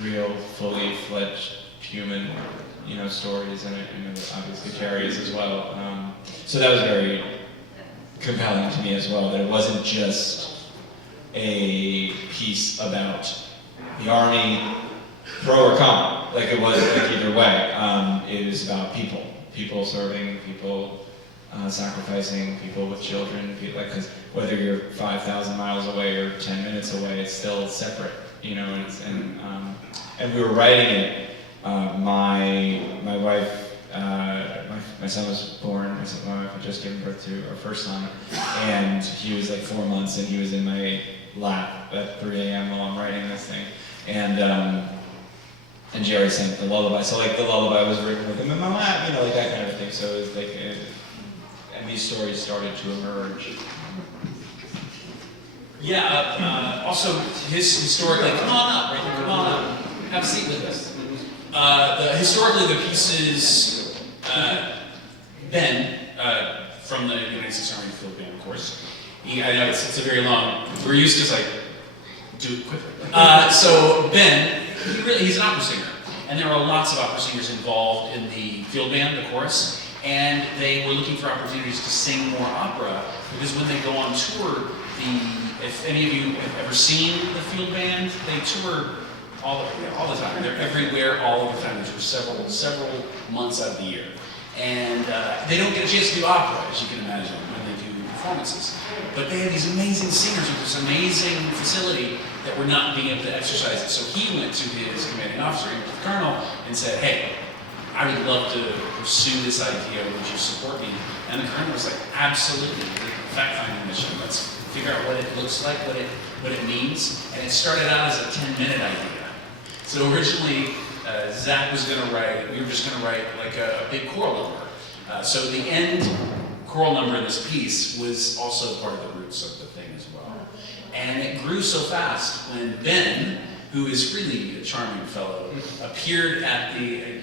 real, fully fledged human, stories, and obviously Jerry is as well. So that was very compelling to me as well, that it wasn't just a piece about the Army, pro or con, like it wasn't like either way. It was about people serving, people sacrificing, people with children, because whether you're 5,000 miles away or 10 minutes away, it's still separate, and we were writing it. My wife, my son was born. My wife had just given birth to our first son, and he was like 4 months, and he was in my lap at 3 a.m. while I'm writing this thing, and Jerry sang the lullaby. So like the lullaby was written with him in my lap, like that kind of thing. So it was like, and these stories started to emerge. Yeah, also historically, come on up, have a seat with us. Historically, the pieces, Ben, from the United States Army Field Band, of course. I know it's a very long, we're used to like, do it quickly. So Ben, he's an opera singer. And there are lots of opera singers involved in the field band, the chorus. And they were looking for opportunities to sing more opera, because when they go on tour, if any of you have ever seen the field band, they tour all the time. They're everywhere all of the time. They tour several months out of the year. And they don't get a chance to do opera, as you can imagine, when they do performances. But they have these amazing singers with this amazing facility that were not being able to exercise it. So he went to his commanding officer, the colonel, and said, hey, I would love to pursue this idea. Would you support me? And the colonel was like, absolutely. Fact-finding mission. Let's figure out what it looks like, what it means. And it started out as a 10-minute idea. So originally, Zach was going to write, we were just going to write like a big choral number. So the end choral number in this piece was also part of the roots of the thing as well. And it grew so fast when Ben, who is really a charming fellow, appeared at the,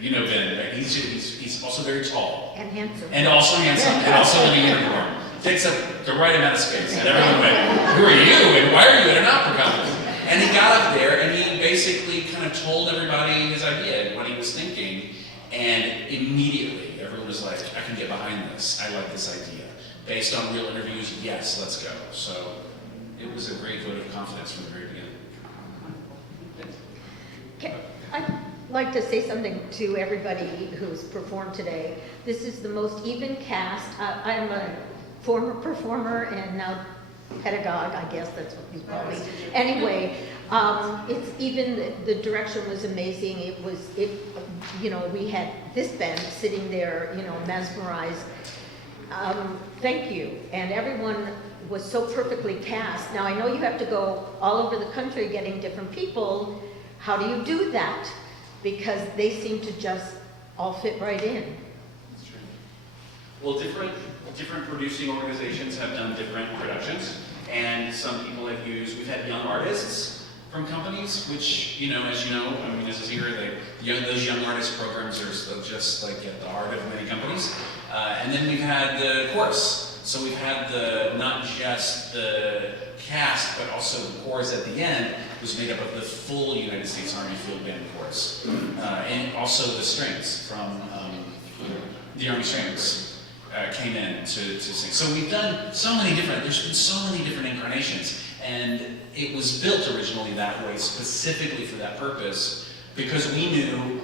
Ben, right? He's also very tall. And handsome. And also handsome, and also in a uniform. Takes up the right amount of space. And everyone went, who are you, and why are you at an opera company? And he got up there, and he basically kind of told everybody his idea and what he was thinking. And immediately, everyone was like, I can get behind this. I like this idea. Based on real interviews, yes, let's go. So it was a great vote of confidence from the very beginning. I'd like to say something to everybody who's performed today. This is the most even cast. I'm a former performer and now pedagogue, I guess that's what you call me. Anyway, it's even, the direction was amazing. We had this band sitting there, mesmerized. Thank you. And everyone was so perfectly cast. Now I know you have to go all over the country getting different people. How do you do that? Because they seem to just all fit right in. That's true. Well, different producing organizations have done different productions, and some people have used, we've had young artists from companies, which, as you know, I mean, as a singer, those young artist programs are just like at the heart of many companies. And then we've had the chorus. So we've had not just the cast, but also the chorus at the end was made up of the full United States Army Field Band chorus. And also the strings from the Army Strings. came in to sing. So we've done so many different, there's been so many different incarnations. And it was built originally that way, specifically for that purpose, because we knew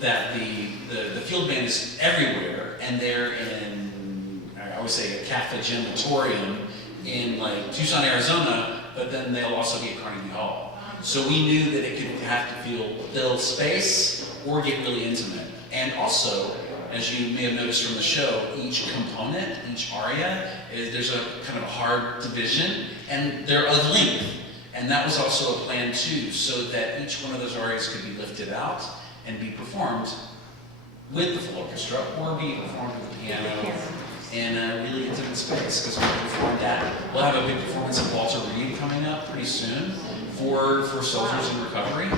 that the field band is everywhere, and they're in, I always say, a Catholic gymatorium in like Tucson, Arizona, but then they'll also be at Carnegie Hall. So we knew that it could have to fill space or get really intimate. And also, as you may have noticed from the show, each component, each aria, there's a kind of a hard division, and they're of length. And that was also a plan too, so that each one of those arias could be lifted out and be performed with the full orchestra, or be performed with the piano in a really intimate space. Because we'll perform that. We'll have a big performance of Walter Reed coming up pretty soon for soldiers in recovery.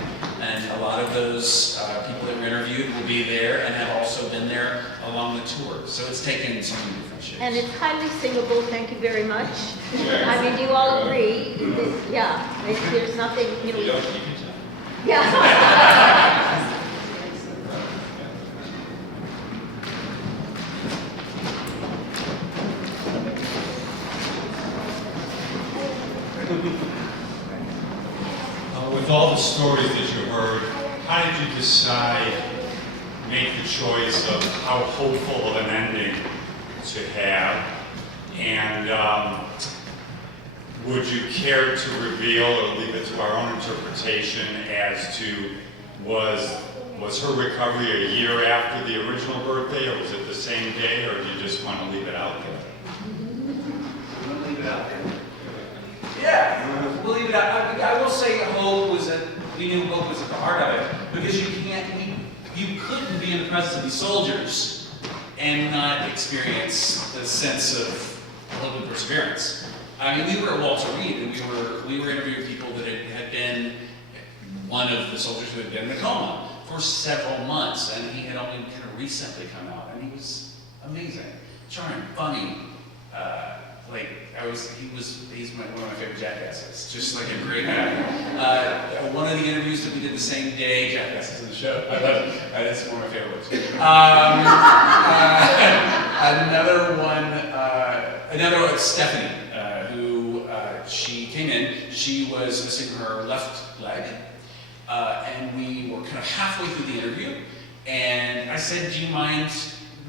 And a lot of those people that were interviewed will be there and have also been there along the tour. So it's taken so many different shapes. And it's highly singable, thank you very much. I mean, you all agree, there's nothing, you know. Yeah. With all the stories that you heard, how did you decide, make the choice of how hopeful of an ending to have? And would you care to reveal or leave it to our own interpretation as to was her recovery a year after the original birthday, or was it the same day, or do you just want to leave it out there? Leave it out there. Yeah, we'll leave it out. I will say we knew hope was at the heart of it, because you couldn't be in the presence of these soldiers and not experience the sense of hope and perseverance. I mean, we were at Walter Reed, and we were interviewing people that had been one of the soldiers who had been in a coma for several months, and he had only kind of recently come out, and he was amazing, charming, funny. He's one of my favorite jackasses. Just like a great guy. One of the interviews that we did the same day, jackasses in the show. I love it. That's one of my favorites. Another one, Stephanie, who she came in. She was missing her left leg, and we were kind of halfway through the interview. And I said, "Do you mind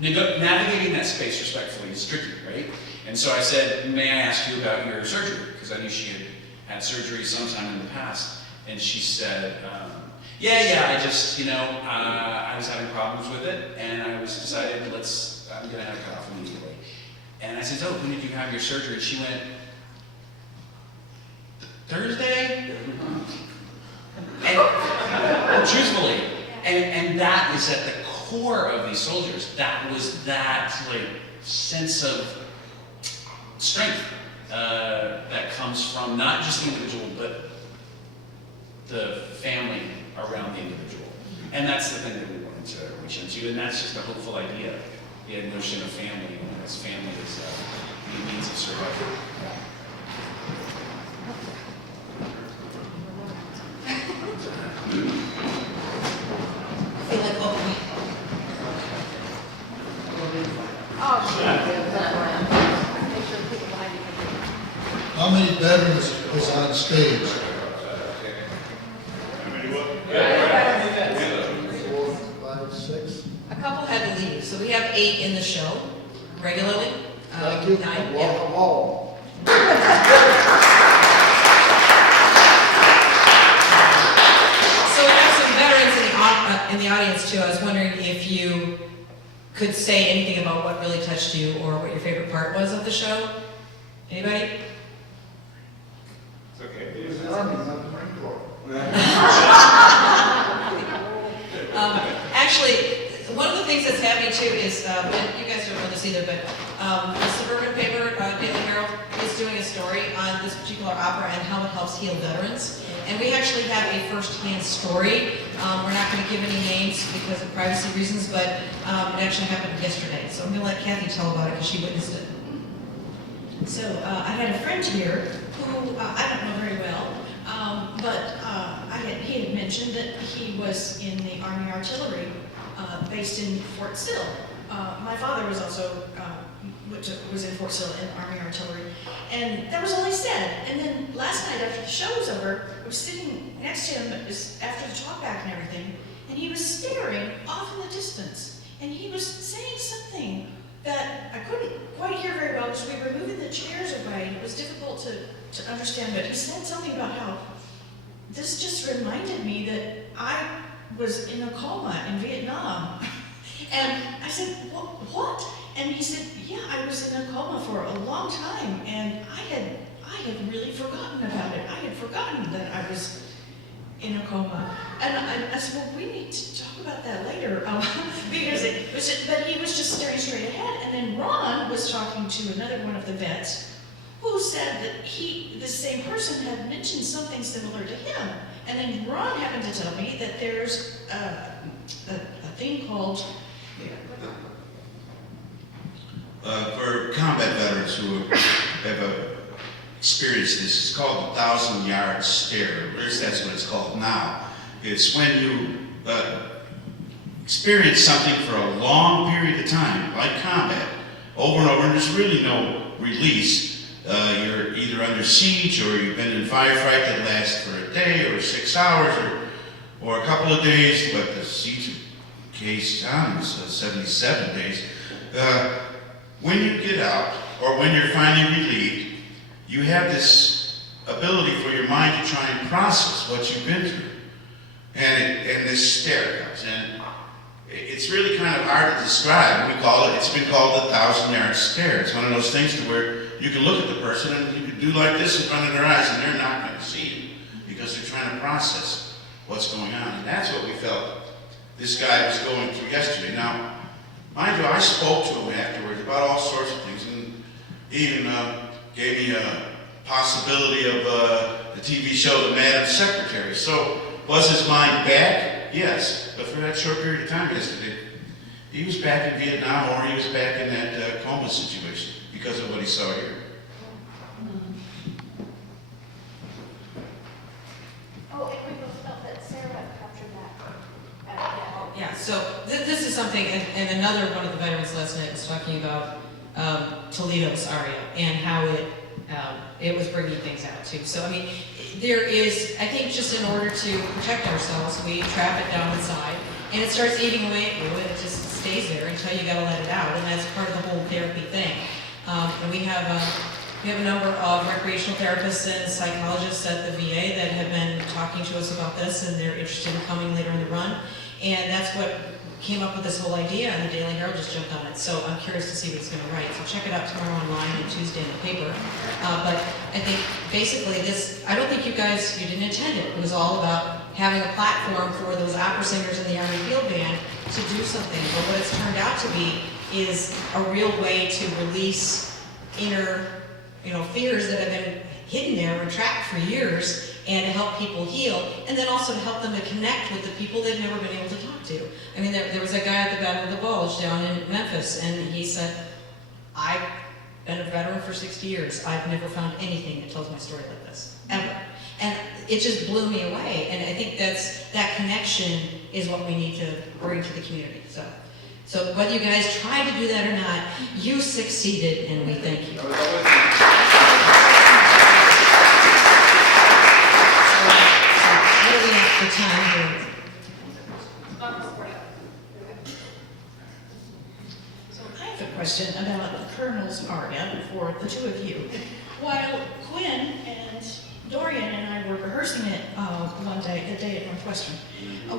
navigating that space respectfully? It's tricky, right?" And so I said, "May I ask you about your surgery?" Because I knew she had surgery sometime in the past. And she said, I just, I was having problems with it, and I was decided, I'm going to have it cut off immediately. And I said, "Oh, when did you have your surgery?" And she went, "Thursday?" And truthfully, and that is at the core of these soldiers. That was that sense of strength that comes from not just the individual, but the family around the individual. And that's the thing that we wanted to reach into, and that's just a hopeful idea, the notion of family, as family is the means of survival. How many veterans was on stage? 4, 5, 6. A couple had to leave, so we have 8 in the show regularly. Thank you. 9. Welcome all. So we have some veterans in the audience too. I was wondering if you could say anything about what really touched you or what your favorite part was of the show. Anybody? It's okay. Actually, one of the things that's happening too is, and you guys don't know this either, but the suburban paper, Daily Herald, is doing a story on this particular opera and how it helps heal veterans. And we actually have a first-hand story. We're not going to give any names because of privacy reasons, but it actually happened yesterday. So I'm going to let Kathy tell about it because she witnessed it. So I had a friend here who I don't know very well, but he had mentioned that he was in the Army Artillery based in Fort Sill. My father was also which was in Fort Sill in Army Artillery. And that was all he said. And then last night after the show was over, I was sitting next to him after the talk back and everything, and he was staring off in the distance. And he was saying something that I couldn't quite hear very well because we were moving the chairs away. It was difficult to understand, but he said something about how this just reminded me that I was in a coma in Vietnam. And I said, what? And he said, yeah, I was in a coma for a long time, and I had really forgotten about it. I had forgotten that I was in a coma. And I said, well, we need to talk about that later. Because but he was just staring straight ahead. And then Ron was talking to another one of the vets who said that this same person had mentioned something similar to him. And then Ron happened to tell me that there's a thing called... For combat veterans who have experienced this, it's called the 1,000-yard stare. At least that's what it's called now. It's when you experience something for a long period of time, like combat, over and over, and there's really no release. You're either under siege or you've been in a firefight that lasts for a day or 6 hours or a couple of days, but the siege case time is 77 days. When you get out, or when you're finally relieved, you have this ability for your mind to try and process what you've been through. And this stare comes in. It's really kind of hard to describe. It's been called the 1,000-yard stare. It's one of those things to where you can look at the person and you can do like this in front of their eyes and they're not going to see you because they're trying to process what's going on. And that's what we felt this guy was going through yesterday. Now, mind you, I spoke to him afterwards about all sorts of things, and he even gave me a possibility of the TV show The Madam Secretary. So, was his mind back? Yes, but for that short period of time yesterday, he was back in Vietnam or he was back in that coma situation because of what he saw here. Oh, and we both felt that Sarah captured that. Yeah, so this is something, and another one of the veterans last night was talking about Toledo's aria and how it was bringing things out too. So I mean, there is, I think, just in order to protect ourselves, we trap it down inside, and it starts eating away at you, and it just stays there until you gotta let it out, and that's part of the whole therapy thing. And we have a number of recreational therapists and psychologists at the VA that have been talking to us about this, and they're interested in coming later in the run. And that's what came up with this whole idea, and the Daily Herald just jumped on it. So I'm curious to see what it's going to write. So check it out tomorrow online and Tuesday in the paper. But I think basically this, I don't think you didn't intend it. It was all about having a platform for those opera singers in the Army Field Band to do something. But what it's turned out to be is a real way to release inner, fears that have been hidden there or trapped for years, and to help people heal, and then also to help them to connect with the people they've never been able to talk to. I mean, there was a guy at the Battle of the Bulge down in Memphis, and he said, I've been a veteran for 60 years. I've never found anything that tells my story like this, ever. And it just blew me away, and I think that connection is what we need to bring to the community. So whether you guys tried to do that or not, you succeeded, and we thank you. What do we have for time here? So I have a question about the Colonel's aria for the two of you. While Quinn and Dorian and I were rehearsing it one day, the day at Northwestern,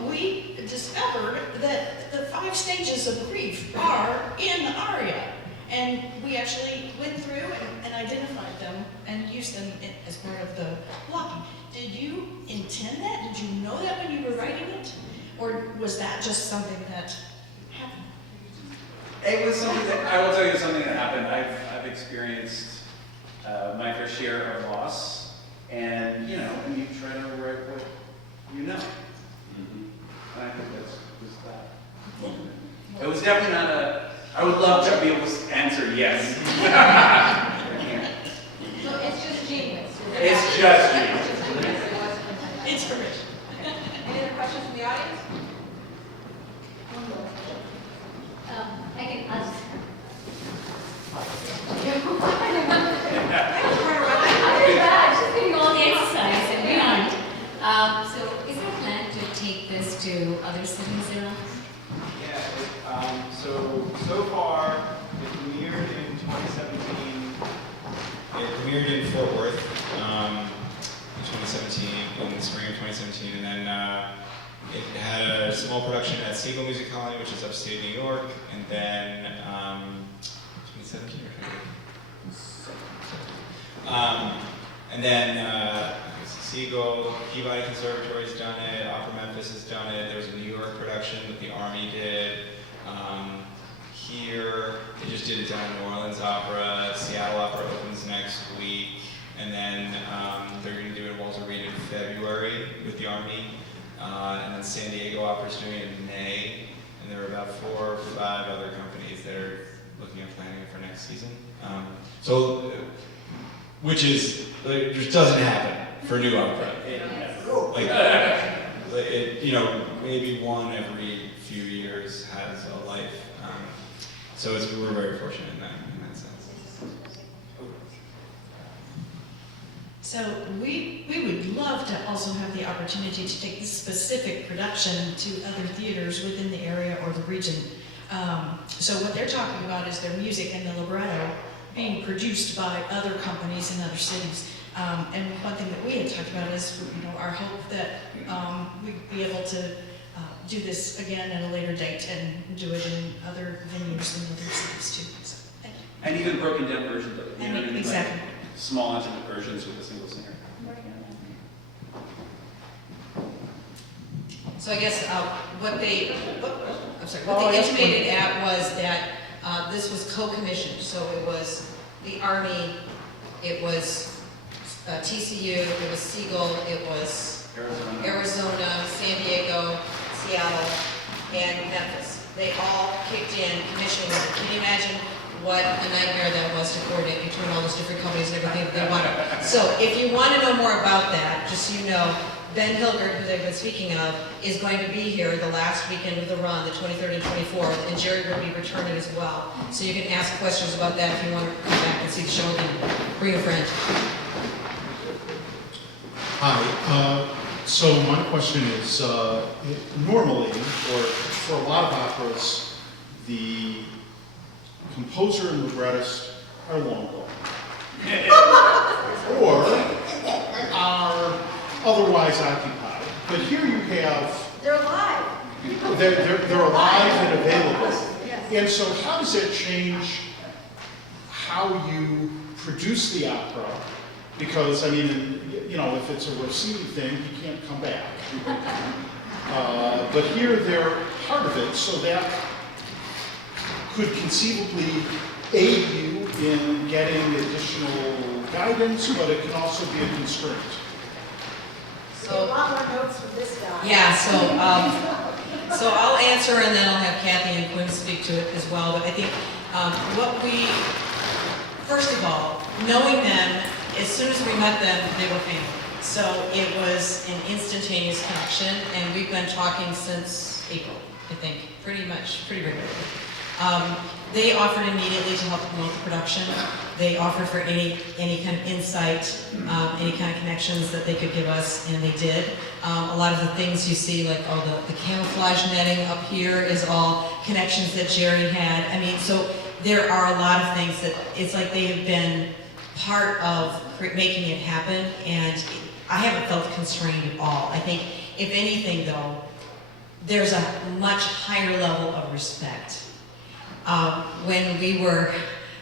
we discovered that the 5 stages of grief are in the aria. And we actually went through and identified them and used them as part of the blocking. Did you intend that? Did you know that when you were writing it? Or was that just something that happened? It was something that, I will tell you something that happened. I've experienced my fair share of loss, and when you try to write what you know. And I think that's just that. It was definitely not I would love to be able to answer yes. I can't. So it's just genius. It's just genius. Inspiration. Any other questions from the audience? I'll just other cities there? Yeah, so far, it premiered in 2017. It premiered in Fort Worth in 2017, in the spring of 2017, and then it had a small production at Siegel Music Colony, which is upstate New York, and then 2017 or 2018? And then Siegel, Peabody Conservatory's done it, Opera Memphis has done it, there was a New York production that the Army did. Here, they just did it down in New Orleans Opera, Seattle Opera opens next week, and then they're going to do it at Walter Reed in February with the Army, and then San Diego Opera's doing it in May, and there are about 4 or 5 other companies that are looking at planning it for next season. Which is, like, just doesn't happen for new opera. Maybe one every few years has a life. So we're very fortunate in that sense. So we would love to also have the opportunity to take this specific production to other theaters within the area or the region. So what they're talking about is their music and the libretto being produced by other companies in other cities. And one thing that we had talked about is, our hope that we'd be able to do this again at a later date and do it in other venues in other cities too. So, thank you. And even broken down versions of it. You know what I mean? Exactly. Like small intimate versions with a single singer. So I guess what they intimated at was that this was co-commissioned. So it was the Army, it was TCU, it was Siegel, it was Arizona, San Diego, Seattle, and Memphis. They all kicked in commissioning work. Can you imagine what a nightmare that was to coordinate between all those different companies and everything that they wanted? So if you want to know more about that, just so you know, Ben Hilgert, who they've been speaking of, is going to be here the last weekend of the run, the 23rd and 24th, and Jerry will be returning as well. So you can ask questions about that if you want to come back and see the show again. Bring a friend. Hi. So my question is, normally, or for a lot of operas, the composer and librettist are long gone, or are otherwise occupied. But here you have... They're alive. They're alive and available. And so how does that change how you produce the opera? Because, I mean, if it's a Rossini thing, he can't come back. But here they're part of it, so that could conceivably aid you in getting additional guidance, but it can also be a constraint. So a lot more notes from this guy. Yeah, so I'll answer and then I'll have Kathy and Quinn speak to it as well. But I think first of all, knowing them, as soon as we met them, they were family. So it was an instantaneous connection, and we've been talking since April, I think, pretty regularly. They offered immediately to help promote the production. They offered for any kind of insight, any kind of connections that they could give us, and they did. A lot of the things you see, like all the camouflage netting up here is all connections that Jerry had. I mean, so there are a lot of things that it's like they have been part of making it happen, and I haven't felt constrained at all. I think, if anything though, there's a much higher level of respect. When we were,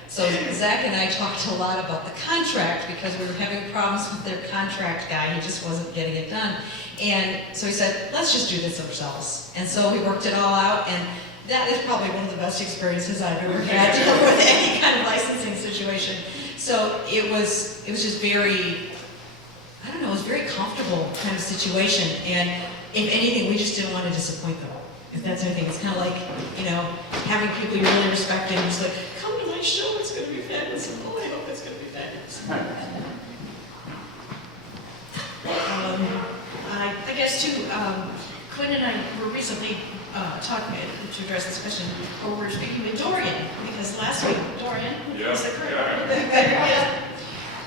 so Zach and I talked a lot about the contract because we were having problems with their contract guy. He just wasn't getting it done. And so he said, let's just do this ourselves. And so we worked it all out, and that is probably one of the best experiences I've ever had dealing with any kind of licensing situation. So it was just very, I don't know, it was a very comfortable kind of situation. And if anything, we just didn't want to disappoint them. If that's anything, it's kind of like, having people you really respect and just like, come to my show, it's going to be fabulous. Oh, I hope it's going to be fabulous. I guess too, Quinn and I were recently talking to address this question, or we were speaking with Dorian, because last week, Dorian, was the current,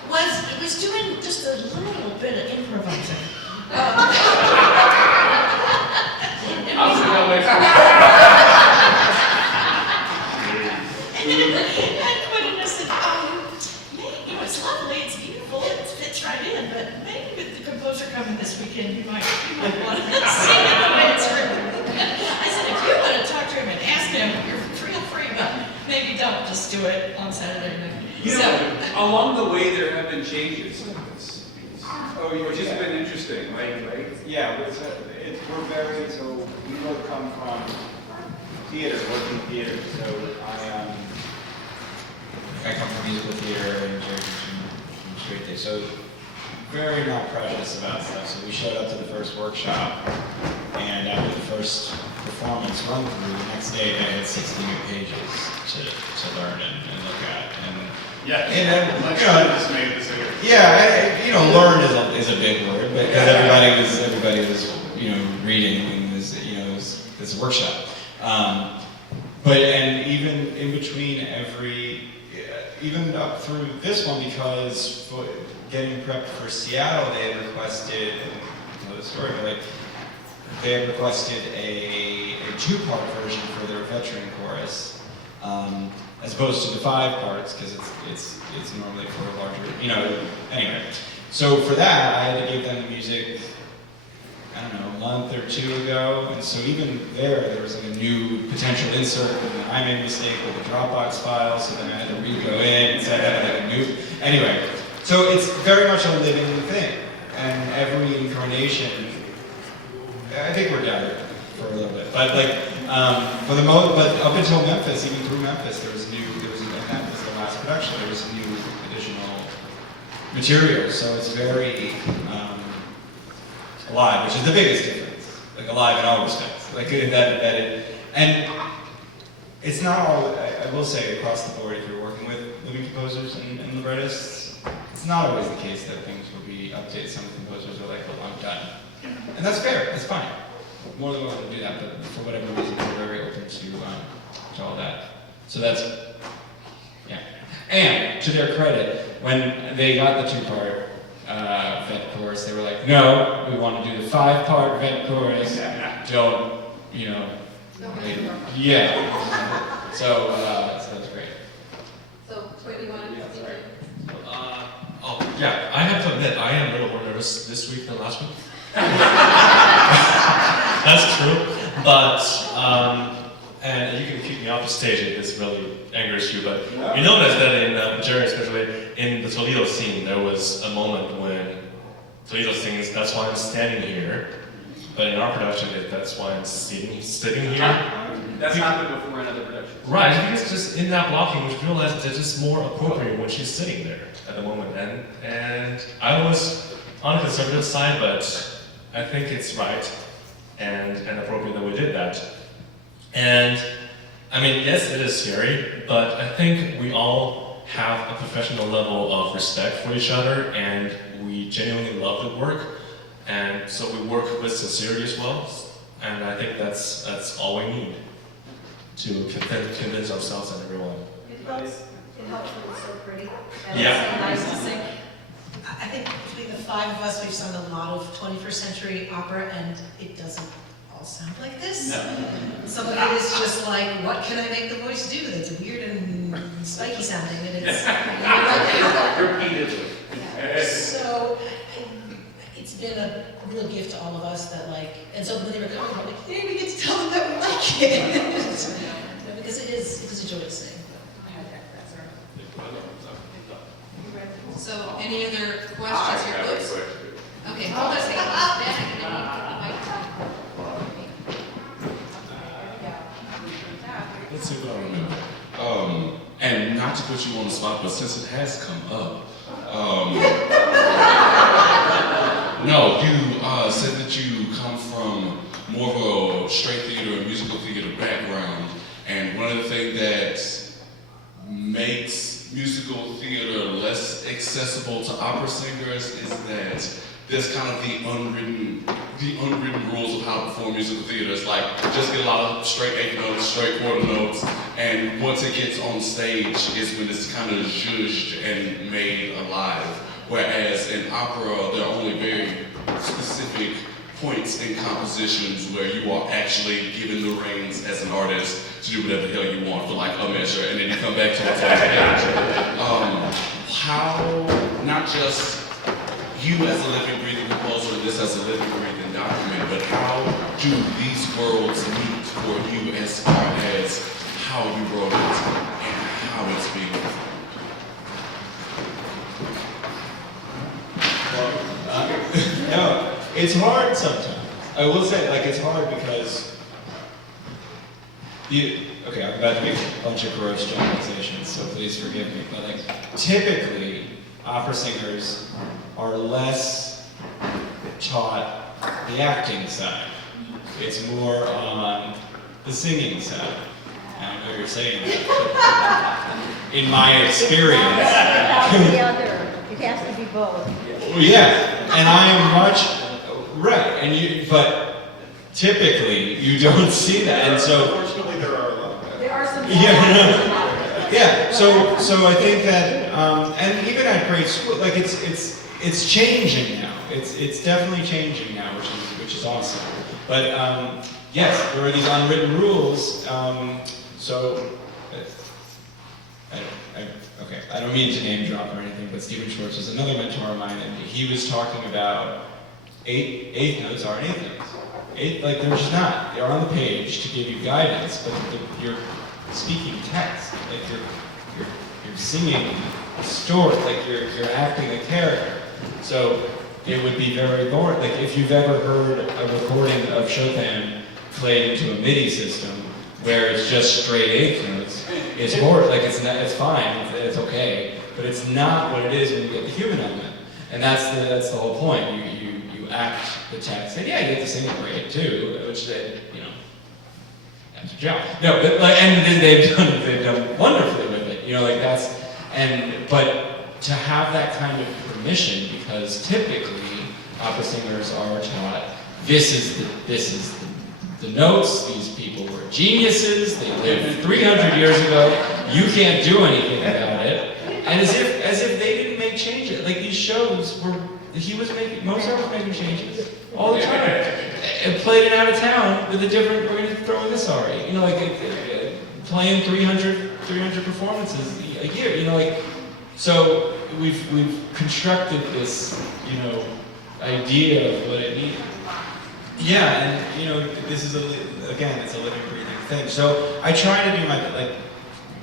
was doing just a little bit of improvising. And we And Quentin said, you know, it's lovely, it's beautiful, it fits right in, but maybe with the composer coming this weekend, you might want to see the way it's written. I said, if you want to talk to him and ask him, you're feel free, but maybe don't just do it on Saturday night. You know, along the way, there have been changes like this. Which has been interesting, right? Yeah, we're very, so we both come from theater, working theater, so I come from musical theater and from straight day, so very not precious about stuff. So we showed up to the first workshop, and after the first performance run through, the next day they had 60 new pages to learn and look at. Learn is a big word, but because everybody was reading and was a workshop. And even in between even up through this one, because for getting prepped for Seattle, they had requested, the story, but they had requested a 2-part version for their veteran chorus, as opposed to the 5 parts, because it's normally for a larger, anyway. So for that, I had to give them the music, I don't know, a month or 2 ago, and so even there was like a new potential insert, and then I made a mistake with the Dropbox file, so then I had to re-go in, and so I had to new, anyway. So it's very much a living thing, and every incarnation, I think we're down for a little bit, but for the most, but up until Memphis, even through Memphis, and that was the last production, there was new additional material, so it's very alive, which is the biggest difference, alive in all respects, and it's not all, I will say across the board, if you're working with living composers and librettists, it's not always the case that things will be updated. Some composers are like, well, I'm done. And that's fair, that's fine. More than willing to do that, but for whatever reason, we're very open to all that. So that's, yeah. And to their credit, when they got the 2-part vet chorus, they were like, no, we want to do the 5-part vet chorus. Don't, yeah. So that's great. So, where do you want to speak? Yeah, I have to admit, I am a little more nervous this week than last week. That's true, but, and you can keep me off the stage if this really angers you, but you notice that in Jerry, especially in the Toledo scene, there was a moment when Toledo sings, "That's why I'm standing here," but in our production, that's why I'm sitting here. That's happened before in other productions. Right, because just in that blocking, we realized that it's just more appropriate when she's sitting there at the moment, and I was on the conservative side, but I think it's right and appropriate that we did that. And I mean, yes, it is scary, but I think we all have a professional level of respect for each other, and we genuinely love the work, and so we work with sincerity as well, and I think that's all we need to convince ourselves and everyone. It helps when it's so pretty. Yeah. It's nice to sing. I think between the 5 of us, we've sung a lot of 21st century opera, and it doesn't all sound like this. No. Some of it is just like, what can I make the voice do that's weird and spiky sounding, and it's repeatedly. So it's been a real gift to all of us that and so when they were coming, we're like, hey, we get to tell them that we like it. Because it is a joy to sing. So, any other questions or quotes? Okay, hold on a second. Then I'm gonna need Let's see what I remember. And not to put you on the spot, but since it has come up, no, you said that you come from more of a straight theater and musical theater background, and one of the things that makes musical theater less accessible to opera singers is that there's kind of the unwritten rules of how to perform musical theater. It's like, just get a lot of straight 8 notes, straight quarter notes, and once it gets on stage is when it's kind of zhuzhed and made alive. Whereas in opera, there are only very specific points in compositions where you are actually given the reins as an artist to do whatever the hell you want for like a measure, and then you come back to the first page. How, not just you as a living, breathing composer and this as a living, breathing document, but how do these worlds meet for you as far as how you wrote it and how it's being performed? No, it's hard sometimes. I will say, like, it's hard because okay, I'm about to make a bunch of gross generalizations, so please forgive me, but like, typically, opera singers are less taught the acting side. It's more on the singing side. I know you're saying that, but in my experience. The other, it has to be both. Yeah, and I am much, right, but typically you don't see that, and so. Unfortunately, there are a lot. There are some. Yeah, so I think that, and even at grade school, like it's changing now. It's definitely changing now, which is awesome. But yes, there are these unwritten rules. So, okay, I don't mean to name drop or anything, but Stephen Schwartz was another mentor of mine, and he was talking about eighth notes aren't eighth notes. Like they're just not. They're on the page to give you guidance, but you're speaking text. Like you're singing a story. Like you're acting a character. So it would be very boring. Like if you've ever heard a recording of Chopin played into a MIDI system where it's just straight eighth notes, it's boring. Like it's fine. It's okay. But it's not what it is when you get the human element. And that's the whole point. You act the text, and yeah, you get to sing it great too, which they, that's your job. No, but like, and then they've done wonderfully with it. Like that's, but to have that kind of permission, because typically opera singers are taught this is the notes. These people were geniuses. They lived 300 years ago. You can't do anything about it. And as if they didn't make changes. Like these shows were. Mozart was making changes all the time. And played it out of town with a different, we're going to throw in this aria. Playing 300 performances a year. So we've constructed this, idea of what it means. Yeah, and this is again, it's a living, breathing thing. So I try to do my,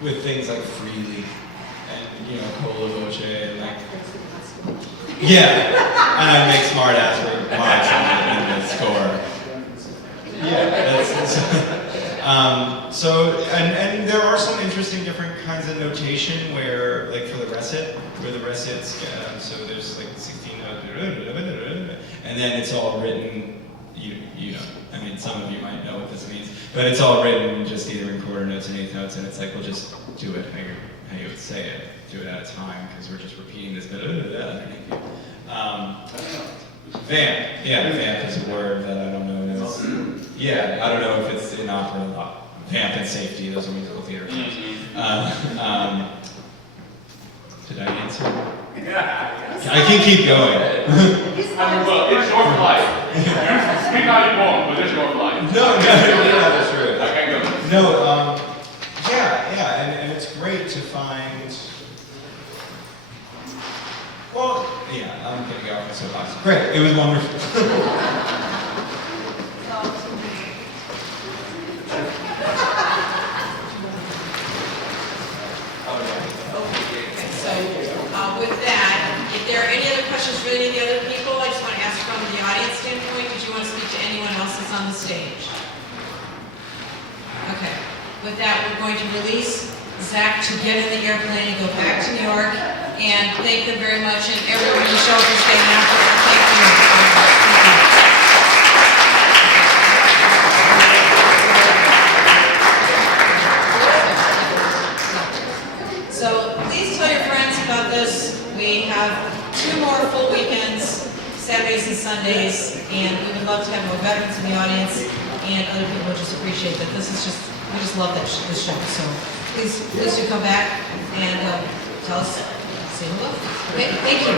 with things like freely and, cola voce and yeah, and I make smart ass remarks in the score. Yeah, and there are some interesting different kinds of notation where, like for the recit, so there's like 16 notes, and then it's all written, I mean, some of you might know what this means, but it's all written just either in quarter notes and eighth notes, and it's like, we'll just do it how you would say it. Do it at a time, because we're just repeating this bit underneath you. Vamp. Yeah, vamp is a word that I don't know. Yeah, I don't know if it's in opera a lot. Vamp and safety, those are musical theater terms. Did I answer? Yeah. I can keep going. Well, it's your flight. Speak how you want, but it's your flight. No, that's true. Okay, go. No, and it's great to find. Well, yeah, I'm gonna go off my soapbox. Great, it was wonderful. With that, if there are any other questions for any of the other people, I just want to ask from the audience standpoint, did you want to speak to anyone else that's on the stage? Okay. With that, we're going to release Zach to get in the airplane and go back to New York, and thank them very much, and everyone in the show for staying after. Thank you. So please tell your friends about this. We have 2 more full weekends, Saturdays and Sundays, and we would love to have more veterans in the audience, and other people would just appreciate that. This is just, we just love this show. So please do come back and tell us, say hello. Okay, thank you.